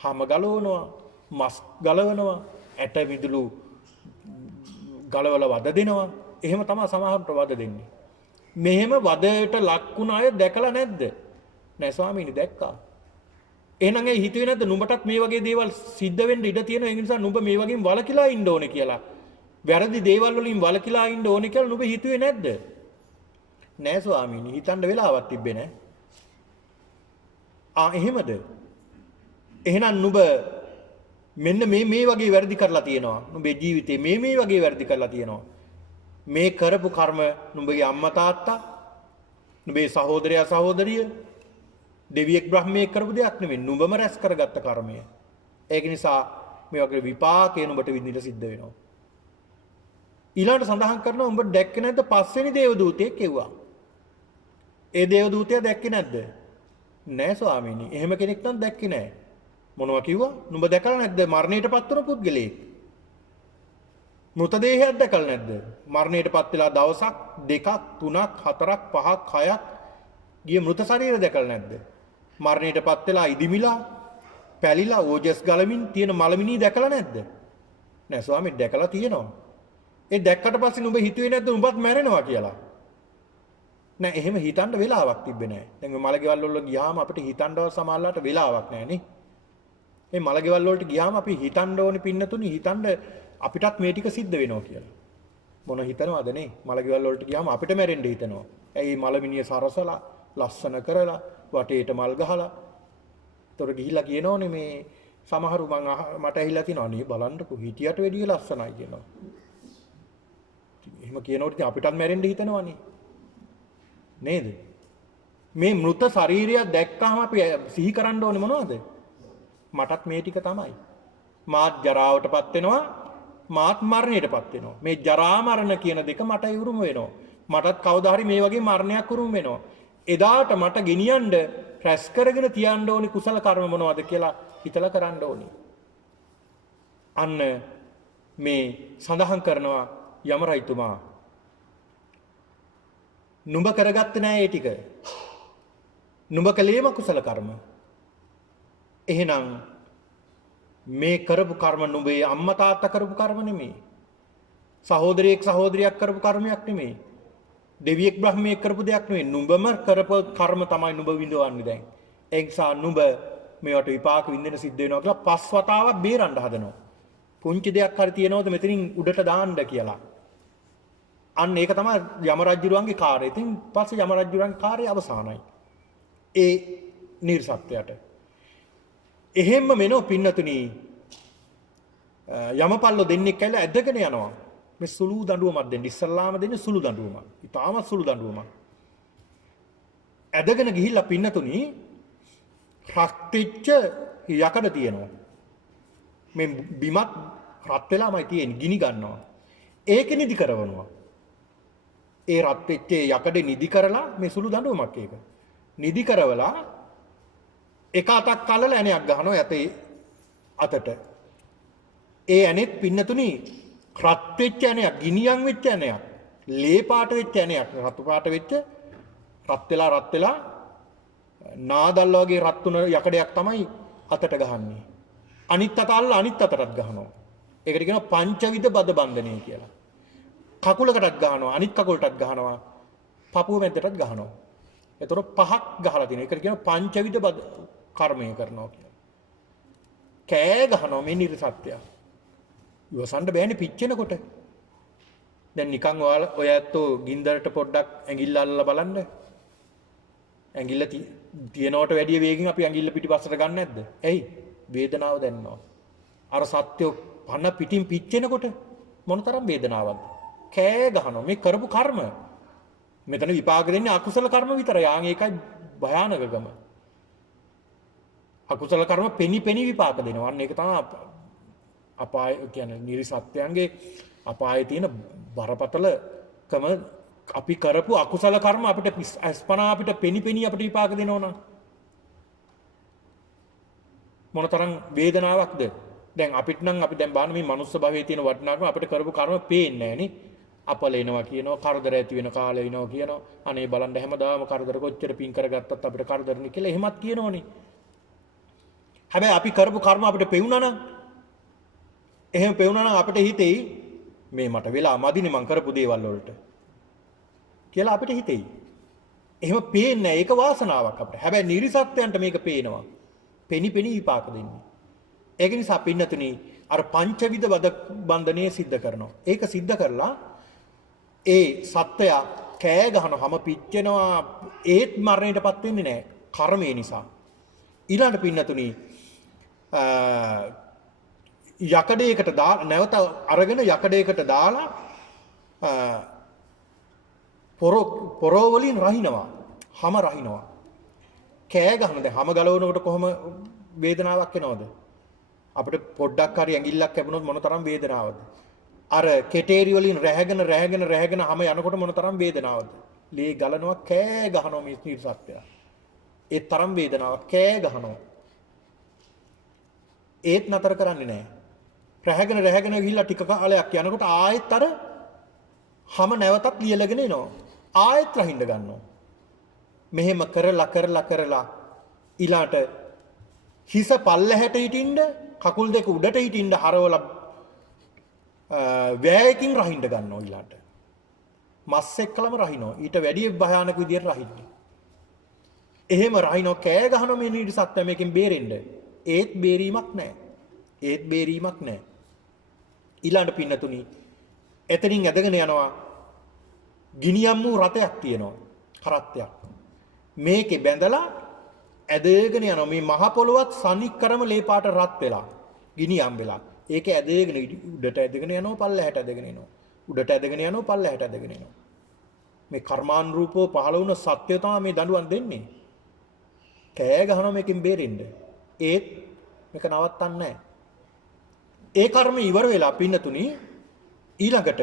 හැම ගලවනවා, මස් ගලවනවා, ඇට මිදුළු ගලවලා වද දෙනවා. එහෙම තමයි සමහරට වද දෙන්නේ. මෙහෙම වදයට ලක්ුණ අය දැකලා නැද්ද? නෑ ස්වාමීනි දැක්කා. එහෙනම් ඒ හිතුවේ නැද්ද නුඹටත් මේ වගේ දේවල් සිද්ධ වෙන්න ඉඩ තියෙනවා. ඒ නිසා නුඹ මේ වගේම වලකිලා ඉන්න ඕනේ කියලා. වැරදි දේවල් වලින් වලකිලා ඉන්න ඕනේ කියලා නුඹ හිතුවේ නැද්ද? නෑ ස්වාමීනි හිතන්න වෙලාවක් තිබ්බේ නෑ. එහෙමද? එහෙනම් නුඹ මෙන්න මේ වගේ වැරදි කරලා තියෙනවා. නුඹේ ජීවිතේ මේ වගේ වැරදි කරලා තියෙනවා. මේ කරපු කර්ම නුඹගේ අම්මා තාත්තා, නුඹේ සහෝදරයා සහෝදරිය, දෙවියෙක් බ්‍රහ්මයෙක් කරපු දෙයක් නෙමෙයි. නුඹම රැස් කරගත්ත කර්මය. ඒක නිසා මේ වගේ විපාකේ නුඹට විඳින්න සිද්ධ වෙනවා. ඊළඟට සඳහන් කරනවා උඹ දැක්කේ නැද්ද පස්වෙනි දේවදූතයෙක් කිව්වා. ඒ දේවදූතයා දැක්කේ නැද්ද? නෑ ස්වාමීනි. එහෙම කෙනෙක් නම් දැක්කේ නෑ. මොනවා කිව්වා? නුඹ දැකලා නැද්ද මරණයටපත් වුණ පුද්ගලයෙක්? මృతදේහයක් දැකලා නැද්ද? මරණයටපත් වෙලා දවසක්, දෙකක්, තුනක්, හතරක්, පහක්, හයක් ගිය මృత ශරීර දැකලා නැද්ද? මරණයටපත් වෙලා ඉදිමිලා, පැලිලා, ඕජස් ගලමින් තියෙන මලමිනී දැකලා නැද්ද? නෑ ස්වාමීන් දැකලා තියෙනවා. ඒ දැක්කට පස්සේ නුඹ හිතුවේ නැද්ද නුඹත් මැරෙනවා කියලා? නෑ එහෙම හිතන්න වෙලාවක් තිබ්බේ නෑ. දැන් මේ මලගෙවල් වල ගියාම අපිට හිතන්නවත් සමාල්ලාට වෙලාවක් නෑ නේ. මේ මලගෙවල් වලට ගියාම අපි හිතන්න ඕනි පින්නතුනි හිතන්න අපිටත් මේ ටික සිද්ධ වෙනවා කියලා. මොන හිතනවද නේ? මලගෙවල් වලට ගියාම අපිට මැරෙන්න හිතනවා. ඇයි මලමිනිය සරසලා, ලස්සන කරලා, වටේට මල් ගහලා. ඒතොර ගිහිල්ලා කියනෝනේ මේ සමහරු මට ඇහිලා තිනවා නේ බලන්නකෝ හිටියට වැඩිය ලස්සනයි කියනවා. එහෙම කියනකොට ඉතින් අපිටත් මැරෙන්න හිතනවනේ. නේද? මේ මృత ශරීරය දැක්කම අපි සිහි කරන්න ඕනේ මොනවද? මටත් මේ ටික තමයි. මාත් ජරාවටපත් වෙනවා, මාත් මරණයටපත් වෙනවා. මේ ජරා මරණ කියන දෙක මට උරුම වෙනවා. මටත් කවදා හරි මේ වගේ මරණයක් උරුම වෙනවා. එදාට මට ගෙනියන්න රැස් කරගෙන තියන්න ඕනි කුසල කර්ම මොනවද කියලා හිතලා කරන්න ඕනි. අන්න මේ සඳහන් කරනවා යම රජතුමා නුඹ කරගත්තේ නෑ ඒ ටික. නුඹ කලේම කුසල කර්ම. එහෙනම් මේ කරපු කර්ම නුඹේ අම්මා තාත්තා කරපු කර්ම නෙමෙයි. සහෝදරයෙක් සහෝදරියක් කරපු කර්මයක් නෙමෙයි. දෙවියෙක් බ්‍රහ්මයෙක් කරපු දෙයක් නෙමෙයි. නුඹම කරපු කර්ම තමයි නුඹ විඳවන්නේ දැන්. ඒ නිසා නුඹ මේවට විපාක විඳින්න සිද්ධ වෙනවා කියලා පස් වතාවක් බේරන්න හදනවා. පුංචි දෙයක් හරි තියනවද මෙතනින් උඩට දාන්න කියලා. අන්න ඒක තමයි යම රජුරුවන්ගේ කාර්යය. ඉතින් පස්සේ යම රජුරුවන්ගේ කාර්යය අවසానයි. ඒ නිර්සත්‍යයට. එහෙම්ම මෙනෝ පින්නතුනි යමපල්ලෝ දෙන්නෙක් කියලා ඇදගෙන යනවා. මේ සුළු දඬුවමක් දෙන්න. ඉස්සල්ලාම දෙන්නේ සුළු දඬුවමක්. ඊටාම සුළු දඬුවමක්. ඇදගෙන ගිහිල්ලා පින්නතුනි රක්තිච්ච යකඩ තියෙනවා. මේ බිමත් රත් වෙලාමයි තියෙන්නේ. ගිනි ගන්නවා. ඒක නිදි කරවනවා. ඒ රත් වෙච්ච යකඩේ නිදි කරලා මේ සුළු දඬුවමක් ඒක. නිදි කරවලා එක අතක් අල්ලලා ඇණයක් ගහනවා යතේ අතට. ඒ ඇණෙත් පින්නතුනි රත් වෙච්ච ඇණයක්, ගිනියම් වෙච්ච ඇණයක්, ලේ පාට වෙච්ච ඇණයක්, රතු පාට වෙච්ච රත් වෙලා නාදල් වගේ රත් තුන යකඩයක් තමයි අතට ගහන්නේ. අනිත් අත අල්ල අනිත් අතටත් ගහනවා. ඒකට කියනවා පංචවිධ බද බන්ධනය කියලා. කකුලකටත් ගහනවා, අනිත් කකුලටත් ගහනවා, පපුව මැද්දටත් ගහනවා. එතකොට පහක් ගහලා තියෙනවා. ඒකට කියනවා පංචවිධ කර්මය කරනවා කියලා. කෑ ගහනවා මේ නිර්සත්‍ය. ඉවසන්න බෑනේ පිච්චෙනකොට. දැන් නිකන් ඔය ඇත්තෝ ගින්දරට පොඩ්ඩක් ඇඟිල්ල අල්ලලා බලන්න. ඇඟිල්ල තියනවට වැඩිය වේගෙන් අපි ඇඟිල්ල පිටිපස්සට ගන්න නැද්ද? ඇයි? වේදනාව දැනෙනවා. අර සත්‍ය පන පිටින් පිච්චෙනකොට මොනතරම් වේදනාවක්ද? කෑ ගහනවා. මේ කරපු කර්ම. මෙතන විපාක දෙන්නේ අකුසල කර්ම විතරයි. ආන් ඒකයි භයානකකම. අකුසල කර්ම පෙනි විපාක දෙනවා. අන්න ඒක තමයි අපාය කියන්නේ නිර්සත්‍යයන්ගේ අපායේ තියෙන බරපතලකම. අපි කරපු අකුසල කර්ම අපිට අස්පනා අපිට පෙනි අපිට විපාක දෙනවනම් මොනතරම් වේදනාවක්ද? දැන් අපිට නම් අපි දැන් බලන්න මේ මනුස්ස භවයේ තියෙන වටිනාකම අපිට කරපු කර්ම පේන්නේ නැහැ නේ. අපල එනවා කියනවා, කරදර ඇති වෙන කාලේ එනවා කියනවා. අනේ බලන්න හැමදාම කරදර කොච්චර පින් කරගත්තත් අපිට කරදරනේ කියලා එහෙමත් කියනෝනේ. හැබැයි අපි කරපු කර්ම අපිට පෙවුනා නම්, එහෙම පෙවුනා නම් අපිට හිතෙයි මේ මට වෙලා මදිනේ මං කරපු දේවල් වලට කියලා අපිට හිතෙයි. එහෙම පේන්නේ නැහැ. ඒක වාසනාවක් අපිට. හැබැයි නිර්සත්‍යයන්ට මේක පේනවා. පෙනි විපාක දෙන්නේ. ඒක නිසා පින්නතුනි අර පංචවිධ බන්ධනය සිද්ධ කරනවා. ඒක සිද්ධ කරලා ඒ සත්‍යය කෑ ගහන හැම පිච්චෙනවා. ඒත් මරණයටපත් වෙන්නේ නැහැ. කර්මය නිසා. ඊළඟ පින්නතුනි යකඩයකට නැවත අරගෙන යකඩයකට දාලා පොරෝ වලින් රහිනවා. හැම රහිනවා. කෑ ගහන දැන් හැම ගලවනකොට කොහොම වේදනාවක් එනවද? අපිට පොඩ්ඩක් හරි ඇඟිල්ලක් කැපුණොත් මොන තරම් වේදනාවක්ද? අර කෙටේරි වලින් රැහැගෙන හැම යනකොට මොන තරම් වේදනාවක්ද? ලේ ගලනවා කෑ ගහනවා මේ නිර්සත්‍යය. ඒ තරම් වේදනාවක් කෑ ගහනවා. ඒත් නතර කරන්නේ නැහැ. රැහැගෙන ගිහිල්ලා ටික කාලයක් යනකොට ආයෙත් අර හැම නැවතත් ලියලගෙන එනවා. ආයෙත් රහින්න ගන්නවා. මෙහෙම කරලා ඊළාට හිස පල්ලහැට හිටින්න, කකුල් දෙක උඩට හිටින්න හරවලා වෑයකින් රහින්න ගන්නවා ඊළාට. මස් එක්කලම රහිනවා. ඊට වැඩිය භයානක විදියට රහින්නේ. එහෙම රහිනවා කෑ ගහනවා මේ නිර්සත්‍ය මේකෙන් බේරෙන්න. ඒත් බේරීමක් නැහැ. ඊළාට පින්නතුනි එතනින් ඇදගෙන යනවා ගිනියම් වූ රතයක් තියෙනවා. කරත්තයක්. මේකේ බැඳලා ඇදගෙන යනවා. මේ මහ පොළොවත් සනික්කරම ලේ පාට රත් වෙලා ගිනියම් වෙලා. ඒක ඇදගෙන උඩට ඇදගෙන යනවා, පල්ලහැට ඇදගෙන එනවා. උඩට ඇදගෙන යනවා, පල්ලහැට ඇදගෙන එනවා. මේ කර්මානුරූපව පහළ වුණ සත්‍ය තමයි මේ දඬුවම් දෙන්නේ. කෑ ගහනවා මේකෙන් බේරෙන්න. ඒත් මේක නවත්තන්නේ නැහැ. ඒ කර්ම ඉවර වෙලා පින්නතුනි ඊළඟට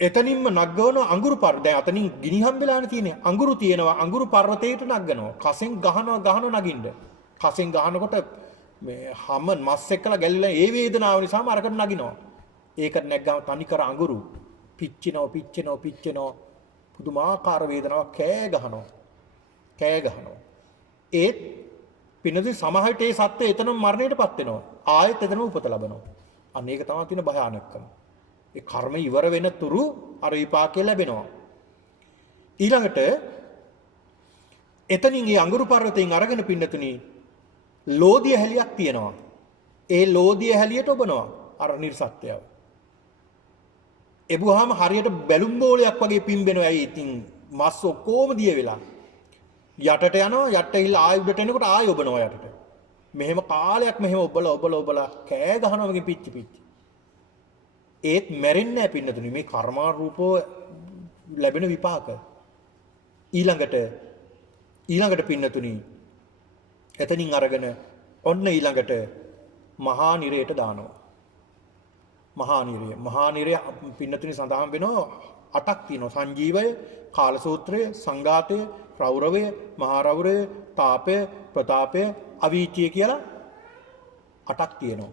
එතනින්ම නග්ගවන අඟුරු පර්වතය. දැන් අතනින් ගිනි හම්බෙලානේ තියෙන්නේ. අඟුරු තියෙනවා. අඟුරු පර්වතයට නග්ගනවා. කසෙන් ගහනවා නගින්න. කසෙන් ගහනකොට මේ හැම මස් එක්කලා ගැලිලා ඒ වේදනාව නිසාම අරකට නගිනවා. ඒකට නැග්ගම තනිකර අඟුරු පිච්චෙනවා. පුදුමාකාර වේදනාවක් කෑ ගහනවා. ඒත් පින්නදී සමහරට ඒ සත්‍ය එතනම මරණයටපත් වෙනවා. ආයෙත් එතනම උපත ලබනවා. අන්න ඒක තමයි තියෙන භයානකකම. ඒ කර්ම ඉවර වෙන තුරු අර විපාකය ලැබෙනවා. ඊළඟට එතනින් ඒ අඟුරු පර්වතයෙන් අරගෙන පින්නතුනි ලෝදිය හැලියක් තියෙනවා. ඒ ලෝදිය හැලියට ඔබනවා අර නිර්සත්‍යව. එබුවාම හරියට බැලුම් බෝලයක් වගේ පිම්බෙනවා. ඇයි ඉතින් මස් ඔක්කොම දිය වෙලා යටට යනවා. යට ගිහලා ආයෙ උඩට එනකොට ආයෙ ඔබනවා යටට. මෙහෙම කාලයක් මෙහෙම ඔබලා කෑ ගහනවා වගේ පිච්චි. ඒත් මැරෙන්නේ නැහැ පින්නතුනි. මේ කර්මාරූපව ලැබෙන විපාක. ඊළඟට පින්නතුනි එතනින් අරගෙන ඔන්න ඊළඟට මහා නිරයට දානවා. මහා නිරය පින්නතුනි සඳහන් වෙනවා 8ක් තියෙනවා. සංජීවය, කාලසූත්‍රය, සංඝාතය, රෞරවය, මහා රෞරය, තාපය, ප්‍රතාපය, අවීචිය කියලා 8ක් තියෙනවා.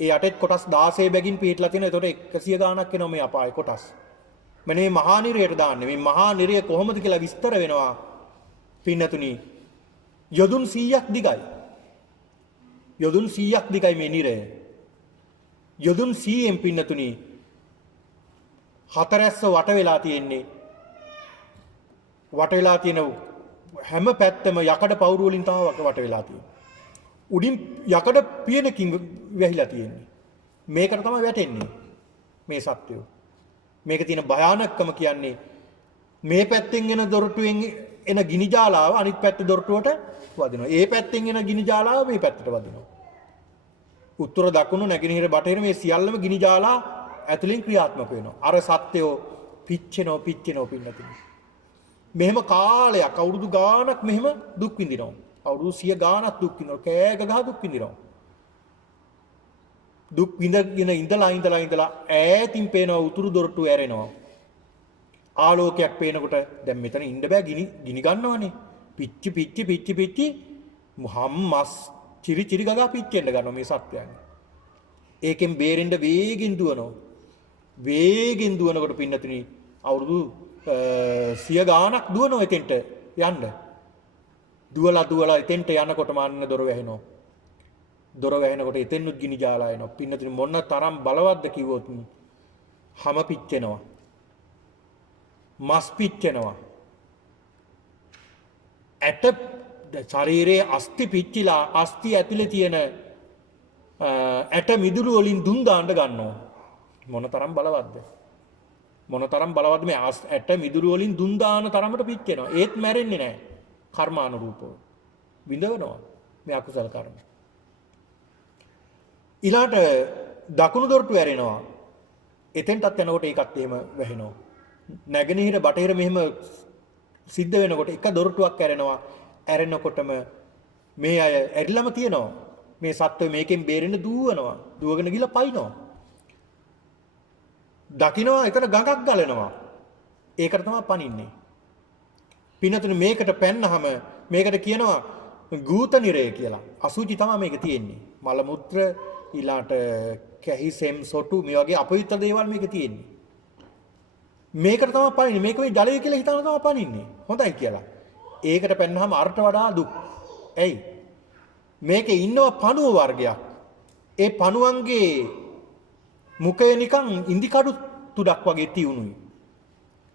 ඒ 8ෙත් කොටස් 16 බැගින් පිටලා තියෙනවා. ඒතකොට 100 ගාණක් එනවා මේ අපායේ කොටස්. මෙන්න මේ මහා නිරයට දාන්නේ. මේ මහා නිරය කොහොමද කියලා විස්තර වෙනවා. පින්නතුනි යොදුන් 100ක් දිගයි. යොදුන් 100ක් දිගයි මේ නිරය. යොදුන් 100න් පින්නතුනි හතරැස්ස වට වෙලා තියෙන්නේ. වට වෙලා තියෙන හැම පැත්තම යකඩ පවුරු වලින් තමයි වට වෙලා තියෙන්නේ. උඩින් යකඩ පියනකින් වැහිලා තියෙන්නේ. මේකට තමයි වැටෙන්නේ මේ සත්වයෝ. මේක තියෙන භයානකකම කියන්නේ මේ පැත්තෙන් එන දොරටුවෙන් එන ගිනි ජාලාව අනිත් පැත්තේ දොරටුවට වදිනවා. ඒ පැත්තෙන් එන ගිනි ජාලාව මේ පැත්තට වදිනවා. උත්තර දකුණු නැගෙනහිර බටහිර මේ සියල්ලම ගිනි ජාලා ඇතුලින් ක්‍රියාත්මක වෙනවා. අර සත්වයෝ පිච්චෙනවා පින්නතුනි. මෙහෙම කාලයක් අවුරුදු ගාණක් මෙහෙම දුක් විඳිනවා. අවුරුදු 100 ගාණක් දුක් විඳිනවා. කෑග ගහ දුක් විඳිනවා. දුක් විඳගෙන ඉඳලා ඈතින් පේනවා උතුරු දොරටුව ඇරෙනවා. ආලෝකයක් පේනකොට දැන් මෙතන ඉන්න බෑ ගිනි ගන්නවනේ. පිච්චි මස් චිරි ගගා පිච්චෙන්න ගන්නවා මේ සත්‍යයන්. ඒකෙන් බේරෙන්න වේගෙන් දුවනවා. වේගෙන් දුවනකොට පින්නතුනි අවුරුදු 100 ගාණක් දුවනවා එතෙන්ට යන්න. දුවලා එතෙන්ට යනකොටම අන්න දොර වැහෙනවා. දොර වැහෙනකොට එතෙන්නුත් ගිනි ජාලා එනවා. පින්නතුනි මොන තරම් බලවත්ද කිව්වොත් හැම පිච්චෙනවා. මස් පිච්චෙනවා. ඇට ශරීරයේ අස්ථි පිච්චිලා අස්ථි ඇතුලේ තියෙන ඇට මිදුළු වලින් දුම් දාන්න ගන්නවා. මොන තරම් බලවත්ද? මොන තරම් බලවත්ද මේ ඇට මිදුළු වලින් දුම් දාන තරමට පිච්චෙනවා. ඒත් මැරෙන්නේ නැහැ. කර්මානුරූපව විඳවනවා මේ අකුසල කර්ම. ඊළාට දකුණු දොරටු ඇරෙනවා. එතෙන්ටත් යනකොට ඒකත් එහෙම වැහෙනවා. නැගෙනහිර බටහිර මෙහෙම සිද්ධ වෙනකොට එක දොරටුවක් ඇරෙනවා. ඇරෙනකොටම මේ අය ඇරිලම තියනවා. මේ සත්ත්වය මේකෙන් බේරෙන්න දුවනවා. දුවගෙන ගිහලා පයින්නවා. දකින්නවා එතන ගඟක් ගලනවා. ඒකට තමයි පනින්නේ. පින්නතුනේ මේකට පැන්නහම මේකට කියනවා ගූත නිරය කියලා. අසුචි තමයි මේක තියෙන්නේ. මල මුත්‍ර ඊළාට කැහිසෙම් සොටු මේ වගේ අපවිත්‍ර දේවල් මේක තියෙන්නේ. මේකට තමයි පනින්නේ. මේක මේ ජලය කියලා හිතන තමයි පනින්නේ. හොඳයි කියලා. ඒකට පැන්නහම අරට වඩා දුක්. ඇයි? මේකේ ඉන්නව පණුව වර්ගයක්. ඒ පණුවන්ගේ මුඛය නිකන් ඉන්දිකඩු තුඩක් වගේ තියුණුයි.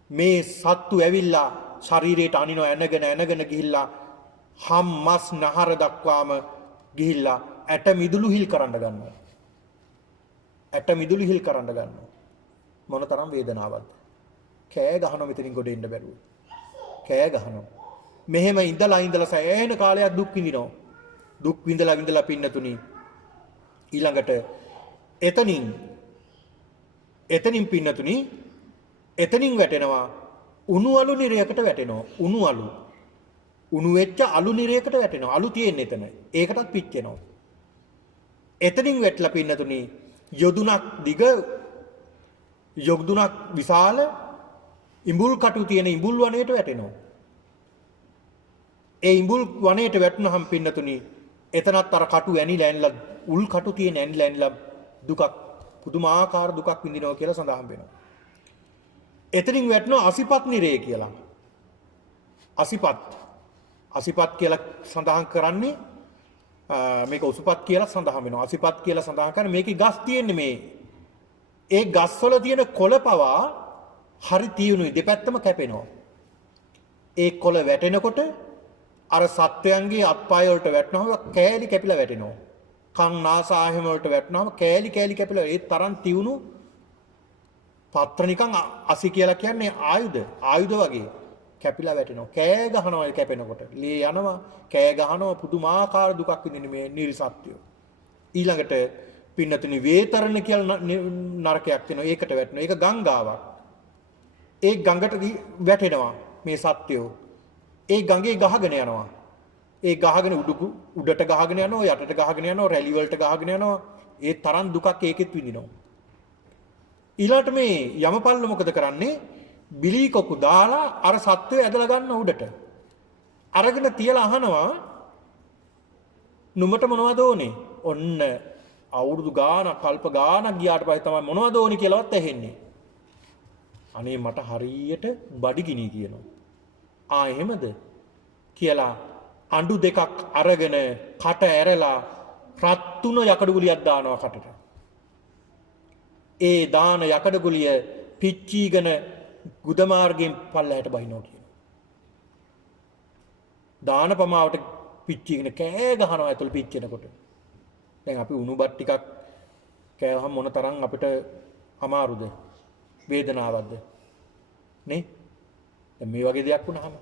මේ සත්තු ඇවිල්ලා ශරීරයට අනිනව ඇනගෙන ගිහිල්ලා හම් මස් නහර දක්වාම ගිහිල්ලා ඇට මිදුළු හිල් කරන්න ගන්නවා. ඇට මිදුළු හිල් කරන්න ගන්නවා. මොන තරම් වේදනාවක්ද? කෑ ගහනවා මෙතනින් ගොඩ එන්න බැරුව. කෑ ගහනවා. මෙහෙම ඉඳලා සෑහෙන කාලයක් දුක් විඳිනවා. දුක් විඳලා පින්නතුනි ඊළඟට එතනින් පින්නතුනි එතනින් වැටෙනවා උණු අලු නිරයකට වැටෙනවා. උණු වෙච්ච අලු නිරයකට වැටෙනවා. අලු තියෙන්නේ එතන. ඒකටත් පිච්චෙනවා. එතනින් වැටලා පින්නතුනි යොදුනක් දිග යොදුනක් විශාල ඉඹුල් කටු තියෙන ඉඹුල් වනයේට වැටෙනවා. ඒ ඉඹුල් වනයේට වැටුනහම පින්නතුනි එතනත් අර කටු ඇනිලා උල් කටු තියෙන ඇනිලා දුකක් පුදුමාකාර දුකක් විඳිනවා කියලා සඳහන් වෙනවා. එතනින් වැටෙනවා අසිපත් නිරය කියලා. අසිපත් කියලා සඳහන් කරන්නේ මේක උසුපත් කියලා සඳහන් වෙනවා. අසිපත් කියලා සඳහන් කරන්නේ මේකේ ගස් තියෙන්නේ මේ. ඒ ගස්වල තියෙන කොළ පවා හරි තියුණුයි දෙපැත්තම කැපෙනවා. ඒ කොළ වැටෙනකොට අර සත්වයන්ගේ අත්පය වලට වැටෙනවම කෑලි කැපිලා වැටෙනවා. කන් නාස ආහම වලට වැටෙනවම කෑලි කැපිලා ඒ තරම් තියුණු පත්‍ර නිකන් අසි කියලා කියන්නේ ආයුධ වගේ කැපිලා වැටෙනවා. කෑ ගහනවා කැපෙනකොට. ලේ යනවා කෑ ගහනවා පුදුමාකාර දුකක් විඳින මේ නිර්සත්‍යය. ඊළඟට පින්නතුනි වේතරණ කියලා නරකයක් තියෙනවා. ඒකට වැටෙනවා. ඒක ගංගාවක්. ඒ ගඟට වැටෙනවා මේ සත්‍යෝ. ඒ ගඟේ ගහගෙන යනවා. ඒ ගහගෙන උඩට ගහගෙන යනවා යටට ගහගෙන යනවා රැලි වලට ගහගෙන යනවා. ඒ තරම් දුකක් ඒකෙත් විඳිනවා. ඊළාට මේ යමපල්ල මොකද කරන්නේ? බිලී කොකු දාලා අර සත්වය ඇදලා ගන්න උඩට. අරගෙන තියලා අහනවා නුඹට මොනවද ඕනේ? ඔන්න අවුරුදු ගාණක් කල්ප ගාණක් ගියාට පස්සේ තමයි මොනවද ඕනේ කියලාවත් ඇහෙන්නේ. අනේ මට හරියට බඩගිනි කියනවා. එහෙමද කියලා අඬු දෙකක් අරගෙන කට ඇරලා රත් තුන යකඩ ගුලියක් දානවා කටට. ඒ දාන යකඩ ගුලිය පිච්චීගෙන ගුද මාර්ගයෙන් පල්ලහැට බහිනවා කියන. දාන පමාවට පිච්චීගෙන කෑ ගහනවා ඇතුළ පිච්චෙනකොට. දැන් අපි උණු බත් ටිකක් කෑවහම මොන තරම් අපිට අමාරුද? වේදනාවක්ද? නේ? දැන් මේ වගේ දෙයක් වුණාම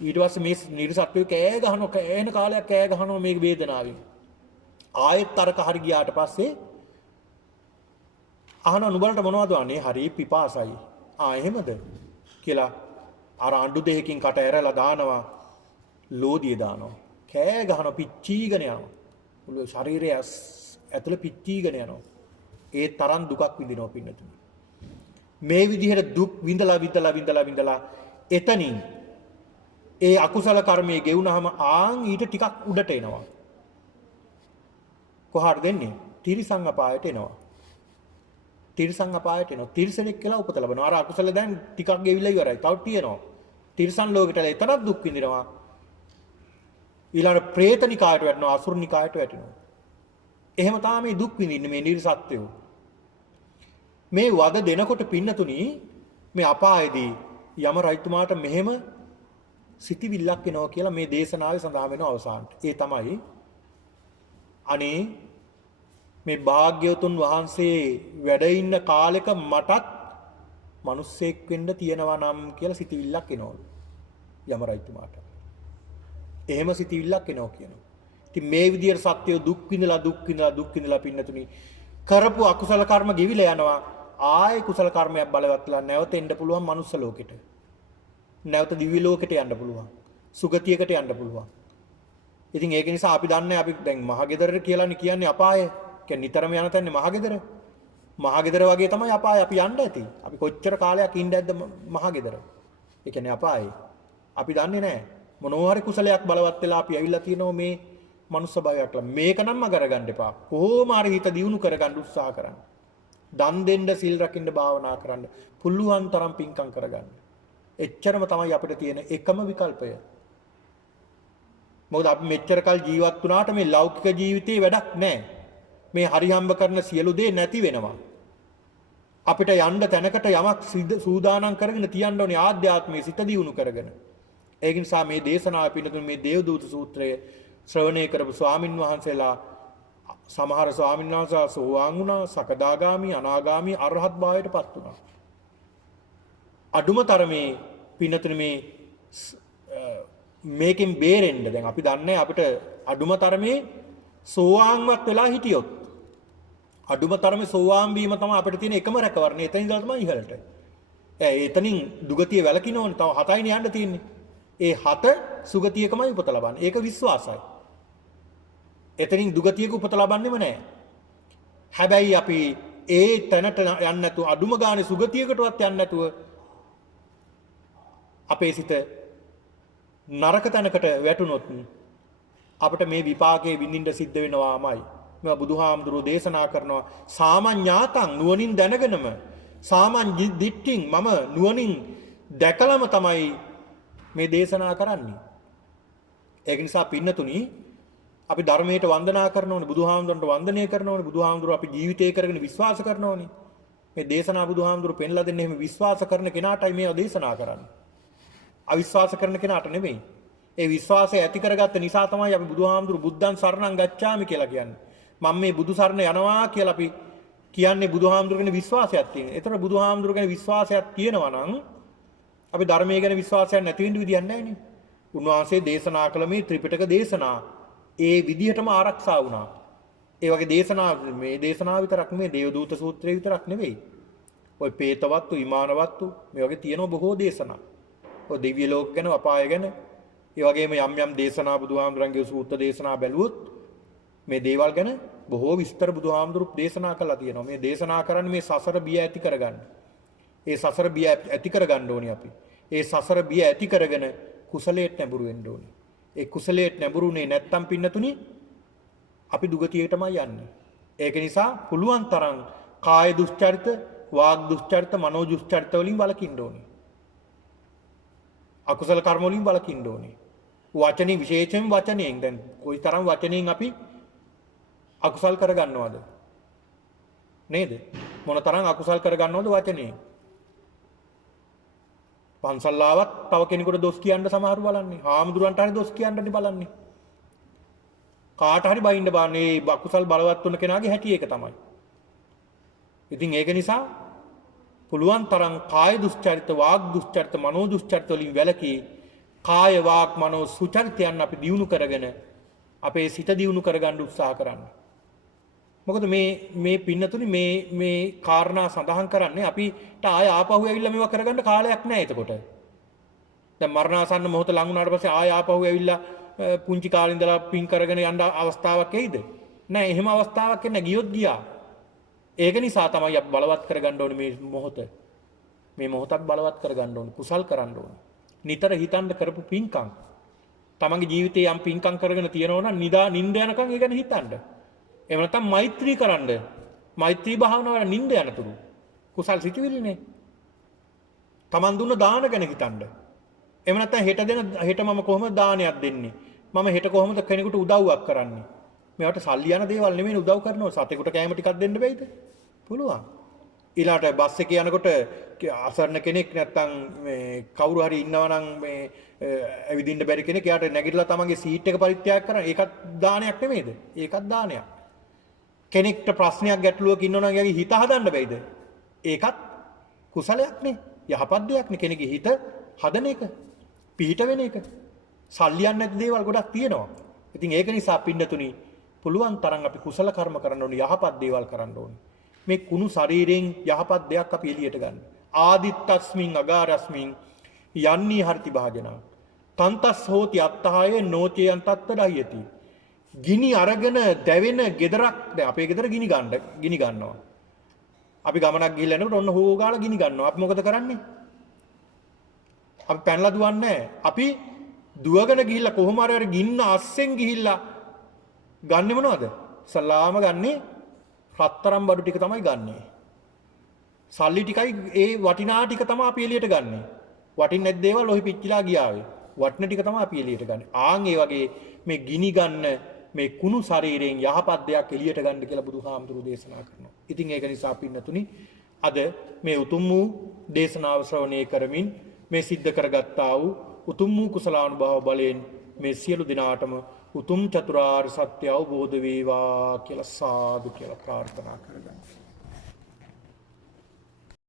ඊට පස්සේ මේ නිර්සත්වය කෑ ගහනවා කෑන කාලයක් කෑ ගහනවා මේ වේදනාවෙන්. ආයෙත් අරක හරි ගියාට පස්සේ අහන නුඹලට මොනවද වන්නේ? හරි පිපාසයි. එහෙමද කියලා අර අඬු දෙකකින් කට ඇරලා දානවා. ලෝදිය දානවා. කෑ ගහනවා පිච්චීගෙන යනවා. මුළු ශරීරය ඇතුළේ පිච්චීගෙන යනවා. ඒ තරම් දුකක් විඳිනවා පින්නතුනි. මේ විදිහට දුක් විඳලා එතනින් ඒ අකුසල කර්මයේ ගෙවුනහම ඊට ටිකක් උඩට එනවා. කොහාට දෙන්නේ? තිරිසං අපායට එනවා. තිරිසං අපායට එනවා. තිරිසනෙක් කියලා උපත ලබනවා. අර අකුසල දැන් ටිකක් ගෙවිලා ඉවරයි. තව තියෙනවා. තිරිසන් ලෝකෙට එතරම් දුක් විඳිනවා. ඊළඟ ප්‍රේතනිකායට වැටෙනවා. අසුරනිකායට වැටෙනවා. එහෙම තමයි මේ දුක් විඳින්නේ මේ නිර්සත්ත්වෝ. මේ වද දෙනකොට පින්නතුනි මේ අපායේදී යම රජතුමාට මෙහෙම සිටිවිල්ලක් එනවා කියලා මේ දේශනාවේ සඳහන් වෙනවා අවසානට. ඒ තමයි අනේ මේ භාග්‍යවතුන් වහන්සේ වැඩ ඉන්න කාලෙක මටත් මිනිස්සෙක් වෙන්න තියෙනවා නම් කියලා සිටිවිල්ලක් එනවලු යම රජතුමාට. එහෙම සිටිවිල්ලක් එනවා කියනවා. ඉතින් මේ විදියට සත්‍යය දුක් විඳලා පින්නතුනි කරපු අකුසල කර්ම ගෙවිලා යනවා. ආයේ කුසල කර්මයක් බලවත්ලා නැවත එන්න පුළුවන් මනුස්ස ලෝකෙට. නැවත දිව්‍ය ලෝකෙට යන්න පුළුවන්. සුගතියකට යන්න පුළුවන්. ඉතින් ඒක නිසා අපි දන්නේ අපි දැන් මහගෙදර කියලානේ කියන්නේ අපාය. කියන්නේ නිතරම යන තැන්නේ මහගෙදර. මහගෙදර වගේ තමයි අපාය අපි යන්න ඇති. අපි කොච්චර කාලයක් ඉන්න ඇද්ද මහගෙදර. ඒ කියන්නේ අපායේ. අපි දන්නේ නැහැ. මොනවා හරි කුසලයක් බලවත් වෙලා අපි ඇවිල්ලා තියෙනවා මේ මනුස්ස භවයක් ලා. මේක නම් අගරගන්න එපා. කොහොම හරි හිත දියුණු කරගන්න උත්සාහ කරන්න. දන් දෙන්න, සිල් රකින්න, භාවනා කරන්න. පුළුවන් තරම් පින්කම් කරගන්න. එච්චරම තමයි අපිට තියෙන එකම විකල්පය. මොකද අපි මෙච්චර කල් ජීවත් වුණාට මේ ලෞකික ජීවිතේ වැඩක් නැහැ. මේ හරිහම්බ කරන සියලු දේ නැති වෙනවා. අපිට යන්න තැනකට යමක් සූදානම් කරගෙන තියන්න ඕනේ ආධ්‍යාත්මයේ සිත දියුණු කරගෙන. ඒ නිසා මේ දේශනාව පිළිතුරු මේ දේවදූත සූත්‍රය ශ්‍රවණය කරපු ස්වාමින් වහන්සේලා සමහර ස්වාමීන් වහන්සේලා සෝවාන් වුණා, සකදාගාමි, අනාගාමි, අරහත් භාවයට පත් වුණා. අඩුම තරමේ පින්නතුනේ මේකෙන් බේරෙන්න දැන් අපි දන්නේ අපිට අඩුම තරමේ සෝවාන්වත් වෙලා හිටියොත් අඩුම තරමේ සෝවාන් වීම තමයි අපිට තියෙන එකම රැකවරණය. එතනින් ඉඳලා තමයි ඉහළට. එතනින් දුගතිය වැළකින්න ඕනේ. තව 7යිනේ යන්න තියෙන්නේ. ඒ 7 සුගතියකමයි උපත ලබන්නේ. ඒක විශ්වාසයි. එතනින් දුගතියක උපත ලබන්නෙම නැහැ. හැබැයි අපි ඒ තැනට යන්නේ නැතුව අඩුම ගානේ සුගතියකටවත් යන්නේ නැතුව අපේ සිත නරක තැනකට වැටුනොත් අපිට මේ විපාකයේ විඳින්න සිද්ධ වෙනවාමයි. මේවා බුදුහාමුදුරුවෝ දේශනා කරනවා සාමඤ්ඤාතං නුවණින් දැනගෙනම සාමඤ්ඤ දිට්ඨින් මම නුවණින් දැකලම තමයි මේ දේශනා කරන්නේ. ඒක නිසා පින්නතුනි අපි ධර්මයට වන්දනා කරන ඕනේ, බුදුහාමුදුරන්ට වන්දනය කරන ඕනේ, බුදුහාමුදුරුවෝ අපි ජීවිතේ කරගෙන විශ්වාස කරන ඕනේ. මේ දේශනා බුදුහාමුදුරුවෝ පෙන්ලා දෙන්නේ එහෙම විශ්වාස කරන කෙනාටයි මේවා දේශනා කරන්නේ. අවිශ්වාස කරන කෙනාට නෙමෙයි. ඒ විශ්වාසය ඇති කරගත්ත නිසා තමයි අපි බුදුහාමුදුරු බුද්ධං සරණං ගච්ඡාමි කියලා කියන්නේ. මම මේ බුදු සරණ යනවා කියලා අපි කියන්නේ බුදුහාමුදුරු ගැන විශ්වාසයක් තියෙන. ඒතර බුදුහාමුදුරු ගැන විශ්වාසයක් තියෙනවා නම් අපි ධර්මයේ ගැන විශ්වාසයක් නැති වෙන්න විදියක් නැහැ නේ. උන්වහන්සේ දේශනා කළ මේ ත්‍රිපිටක දේශනා ඒ විදිහටම ආරක්ෂා වුණා. ඒ වගේ දේශනා මේ දේශනාව විතරක් නෙමෙයි, දේවදූත සූත්‍රය විතරක් නෙවෙයි. ඔය පේතවත්තු, විමානවත්තු මේ වගේ තියෙන බොහෝ දේශනා. ඔය දිව්‍ය ලෝක ගැන, අපාය ගැන, ඒ වගේම යම් දේශනා බුදුහාමුදුරන්ගේ සූත්‍ර දේශනා බැලුවොත් මේ දේවල් ගැන බොහෝ විස්තර බුදුහාමුදුරු දේශනා කළා තියෙනවා. මේ දේශනා කරන්නේ මේ සසර බිය ඇති කරගන්න. ඒ සසර බිය ඇති කරගන්න ඕනේ අපි. ඒ සසර බිය ඇති කරගෙන කුසලයට නැඹුරු වෙන්න ඕනේ. ඒ කුසලයට නැඹුරුනේ නැත්තම් පින්නතුනි අපි දුගතියටමයි යන්නේ. ඒක නිසා පුළුවන් තරම් කාය දුස්චරිත, වාග් දුස්චරිත, මනෝ දුස්චරිත වලින් වළකින්න ඕනේ. අකුසල කර්ම වලින් වළකින්න ඕනේ. වචනේ විශේෂයෙන් වචනයෙන් දැන් කොයි තරම් වචනයෙන් අපි අකුසල් කරගන්නවද? නේද? මොන තරම් අකුසල් කරගන්නවද වචනේ? පන්සල් ආවත් තව කෙනෙකුට දොස් කියන්න සමහරව බලන්නේ. හාමුදුරන්ට හරි දොස් කියන්නනේ බලන්නේ. කාට හරි බයින්න බාන්නේ අකුසල් බලවත් වුණ කෙනාගේ හැටි ඒක තමයි. ඉතින් ඒක නිසා පුළුවන් තරම් කාය දුස්චරිත, වාග් දුස්චරිත, මනෝ දුස්චරිත වලින් වැළකී කාය වාග් මනෝ සුචරිතයන් අපි දියුණු කරගෙන අපේ සිත දියුණු කරගන්න උත්සාහ කරන්න. මොකද මේ පින්නතුනි මේ කාරණා සඳහන් කරන්නේ අපිට ආය ආපහු ඇවිල්ලා මේවා කරගන්න කාලයක් නැහැ එතකොට. දැන් මරණාසන්න මොහොත ලඟ වුණාට පස්සේ ආය ආපහු ඇවිල්ලා පුංචි කාලේ ඉඳලා පින් කරගෙන යන්න අවස්ථාවක් එයිද? නැහැ, එහෙම අවස්ථාවක් එන්නේ ගියොත් ගියා. ඒක නිසා තමයි අපි බලවත් කරගන්න ඕනේ මේ මොහොත. මේ මොහොතක් බලවත් කරගන්න ඕනේ, කුසල් කරන්න ඕනේ. නිතර හිතන්න කරපු පින්කම්. තමන්ගේ ජීවිතේ යම් පින්කම් කරගෙන තියෙනවා නම් නිින්ද යනකම් ඒ ගැන හිතන්න. එහෙම නැත්නම් මෛත්‍රී කරන්න. මෛත්‍රී භාවනාවට නිින්ද යනතුරු. කුසල් සිතුවිලිනේ. තමන් දුන්න දාන ගැන හිතන්න. එහෙම නැත්නම් හෙට මම කොහොමද දානයක් දෙන්නේ? මම හෙට කොහොමද කෙනෙකුට උදව්වක් කරන්නේ? මේවට සල්ලි යන දේවල් නෙමෙයි උදව් කරනවා. සතෙකුට කෑම ටිකක් දෙන්න බෑයිද? පුළුවන්. ඊළාට බස් එකේ යනකොට අසරණ කෙනෙක් නැත්තම් මේ කවුරු හරි ඉන්නවා නම් මේ ඇවිදින්න බැරි කෙනෙක් එයාට නැගිටලා තමන්ගේ සීට් එක පරිත්‍යාග කරන ඒකත් දානයක් නෙමෙයිද? ඒකත් දානයක්. කෙනෙක්ට ප්‍රශ්නයක් ගැටලුවක ඉන්නවනම් එයාගේ හිත හදන්න බැයිද? ඒකත් කුසලයක් නේ. යහපත් දෙයක් නේ. කෙනෙක්ගේ හිත හදන එක. පිහිට වෙන එක. සල්ලියන් නැති දේවල් ගොඩක් තියෙනවා. ඉතින් ඒක නිසා පින්නතුනි පුළුවන් තරම් අපි කුසල කර්ම කරන්න ඕනේ, යහපත් දේවල් කරන්න ඕනේ. මේ කුණු ශරීරයෙන් යහපත් දෙයක් අපි එළියට ගන්න. ආදිත්තස්මින් අගාරස්මින් යන්නී හර්ති භාජනා. තන්තස් හෝති අත්තහයේ නෝචයන් තත්තඩයති. ගිනි අරගෙන දැවෙන ගෙදරක් දැන් අපේ ගෙදර ගිනි ගන්නවා. අපි ගමනක් ගිහිල්ලා යනකොට ඔන්න හෝ ගාලා ගිනි ගන්නවා. අපි මොකද කරන්නේ? අපි පැනලා දුවන්නේ නැහැ. අපි දුවගෙන ගිහිල්ලා කොහොම හරි ගින්න අස්සෙන් ගිහිල්ලා ගන්නෙ මොනවද? සලාම ගන්නේ රත්තරන් බඩු ටික තමයි ගන්නෙ. සල්ලි ටිකයි ඒ වටිනා ටික තමයි අපි එළියට ගන්නෙ. වටින්නේ නැති දේවල් ඔහි පිච්චිලා ගියාවේ. වටින ටික තමයි අපි එළියට ගන්නෙ. ආන් ඒ වගේ මේ ගිනි ගන්න මේ කුණු ශරීරයෙන් යහපත් දෙයක් එළියට ගන්න කියලා බුදුහාමුදුරු දේශනා කරනවා. ඉතින් ඒක නිසා පින්නතුනි අද මේ උතුම් වූ දේශනාව ශ්‍රවණය කරමින් මේ සිද්ධ කරගත්තා වූ උතුම් වූ කුසලානුභව බලයෙන් මේ සියලු දිනාටම උතුම් චතුරාර්ය සත්‍ය අවබෝධ වේවා කියලා සාදු කියලා ප්‍රාර්ථනා කරගන්නවා.